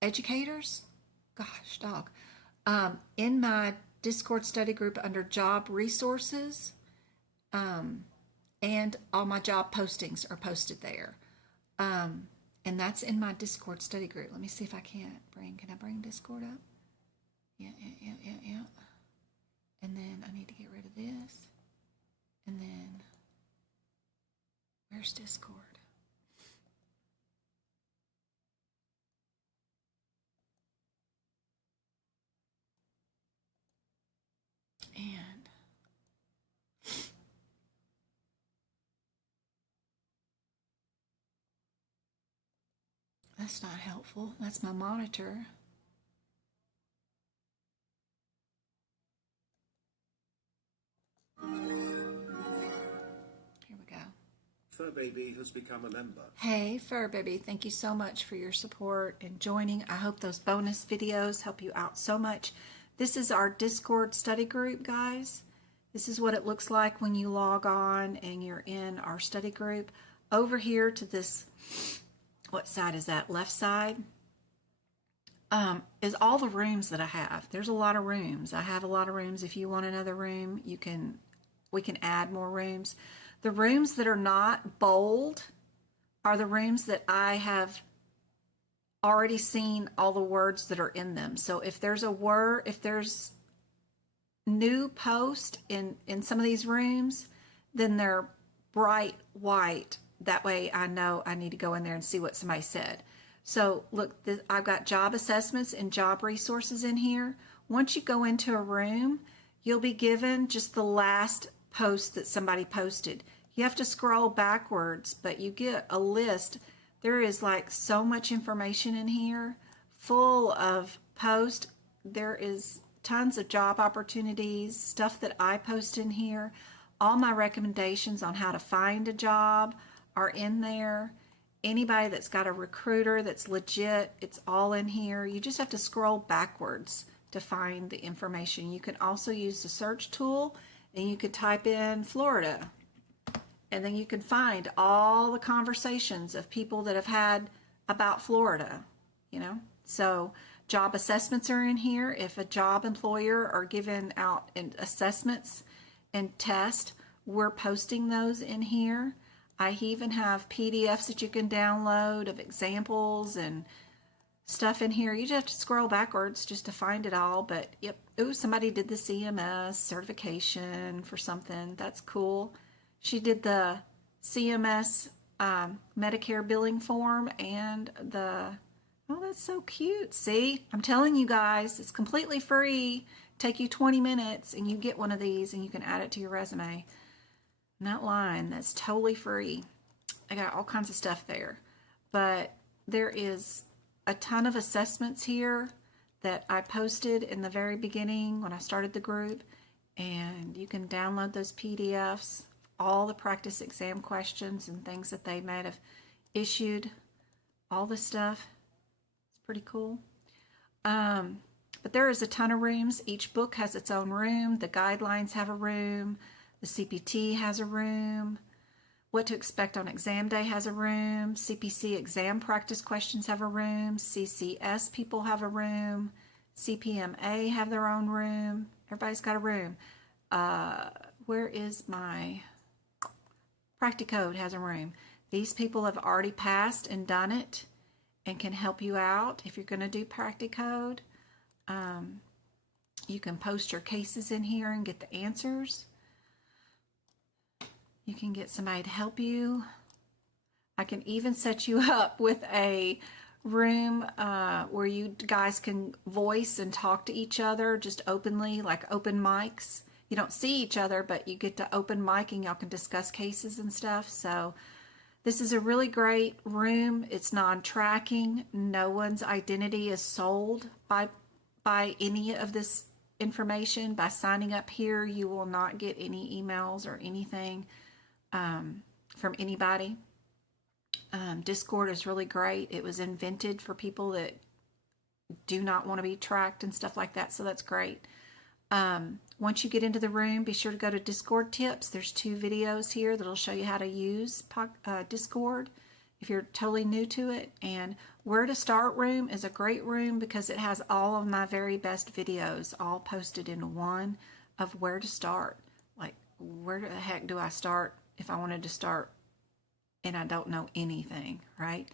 educators. Gosh, dog. In my Discord study group under job resources, and all my job postings are posted there. And that's in my Discord study group. Let me see if I can I bring Discord up? Yeah. And then I need to get rid of this. And then, where's Discord? And that's not helpful. That's my monitor. Here we go. Fur Baby has become a member. Hey, Fur Baby, thank you so much for your support and joining. I hope those bonus videos help you out so much. This is our Discord study group, guys. This is what it looks like when you log on and you're in our study group. Over here to this, what side is that? Left side, is all the rooms that I have. There's a lot of rooms. I have a lot of rooms. If you want another room, we can add more rooms. The rooms that are not bold are the rooms that I have already seen all the words that are in them. So if there's new post in some of these rooms, then they're bright white. That way I know I need to go in there and see what somebody said. So look, I've got job assessments and job resources in here. Once you go into a room, you'll be given just the last post that somebody posted. You have to scroll backwards, but you get a list. There is like so much information in here, full of posts. There is tons of job opportunities, stuff that I post in here. All my recommendations on how to find a job are in there. Anybody that's got a recruiter that's legit, it's all in here. You just have to scroll backwards to find the information. You can also use the search tool and you could type in Florida, and then you can find all the conversations of people that have had about Florida, So job assessments are in here. If a job employer are giving out assessments and tests, we're posting those in here. I even have PDFs that you can download of examples and stuff in here. You just have to scroll backwards just to find it all. But yep, ooh, somebody did the CMS certification for something. That's cool. She did the CMS Medicare billing form and oh, that's so cute. See, I'm telling you guys, it's completely free. Take you 20 minutes and you get one of these and you can add it to your resume. I'm not lying, that's totally free. I got all kinds of stuff there. But there is a ton of assessments here that I posted in the very beginning when I started the group, and you can download those PDFs, all the practice exam questions and things that they might have issued, all this stuff. It's pretty cool. But there is a ton of rooms. Each book has its own room. The guidelines have a room. The CPT has a room. What to expect on exam day has a room. CPC exam practice questions have a room. CCS people have a room. CPMA have their own room. Everybody's got a room. Where is my Practicode has a room. These people have already passed and done it and can help you out if you're going to do Practicode. You can post your cases in here and get the answers. You can get somebody to help you. I can even set you up with a room where you guys can voice and talk to each other just openly, like open mics. You don't see each other, but you get to open mic and y'all can discuss cases and stuff. So this is a really great room. It's non-tracking. No one's identity is sold by any of this information. By signing up here, you will not get any emails or anything from anybody. Discord is really great. It was invented for people that do not want to be tracked and stuff like that, so that's great. Once you get into the room, be sure to go to Discord tips. There's 2 videos here that'll show you how to use Discord if you're totally new to it. And Where to Start room is a great room because it has all of my very best videos all posted in one of where to start. Like, where the heck do I start if I wanted to start and I don't know anything, right?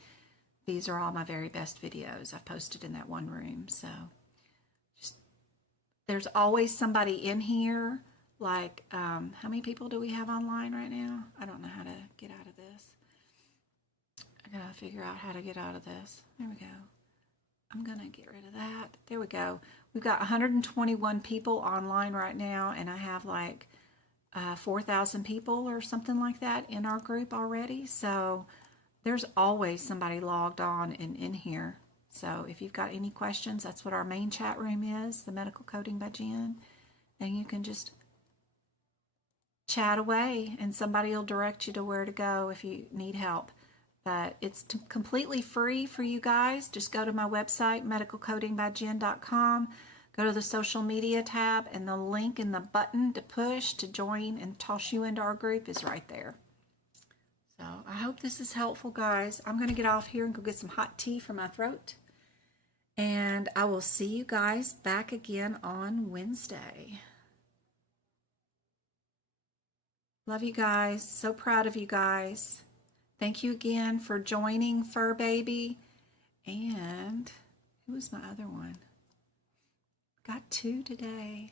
These are all my very best videos I've posted in that one room. So there's always somebody in here. Like, how many people do we have online right now? I don't know how to get out of this. I gotta figure out how to get out of this. There we go. I'm gonna get rid of that. There we go. We've got 121 people online right now, and I have like 4,000 people or something like that in our group already. So there's always somebody logged on and in here. So if you've got any questions, that's what our main chat room is, the Medical Coding by Jen. And you can just chat away and somebody will direct you to where to go if you need help. But it's completely free for you guys. Just go to my website, medicalcodingbyjen.com. Go to the social media tab, and the link and the button to push to join and toss you into our group is right there. So I hope this is helpful, guys. I'm going to get off here and go get some hot tea for my throat. And I will see you guys back again on Wednesday. Love you guys. So proud of you guys. Thank you again for joining Fur Baby. And who was my other one? Got 2 today.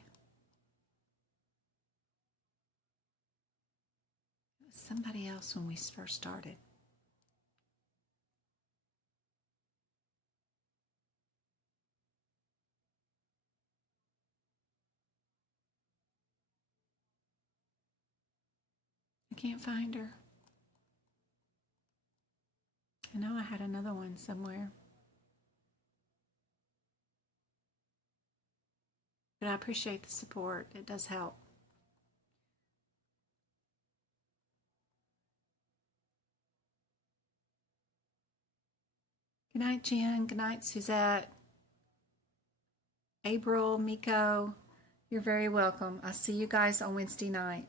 It was somebody else when we first started. I can't find her. I know I had another one somewhere. But I appreciate the support. It does help. Good night, Jen. Good night, Suzette. April, Miko, you're very welcome. I'll see you guys on Wednesday night.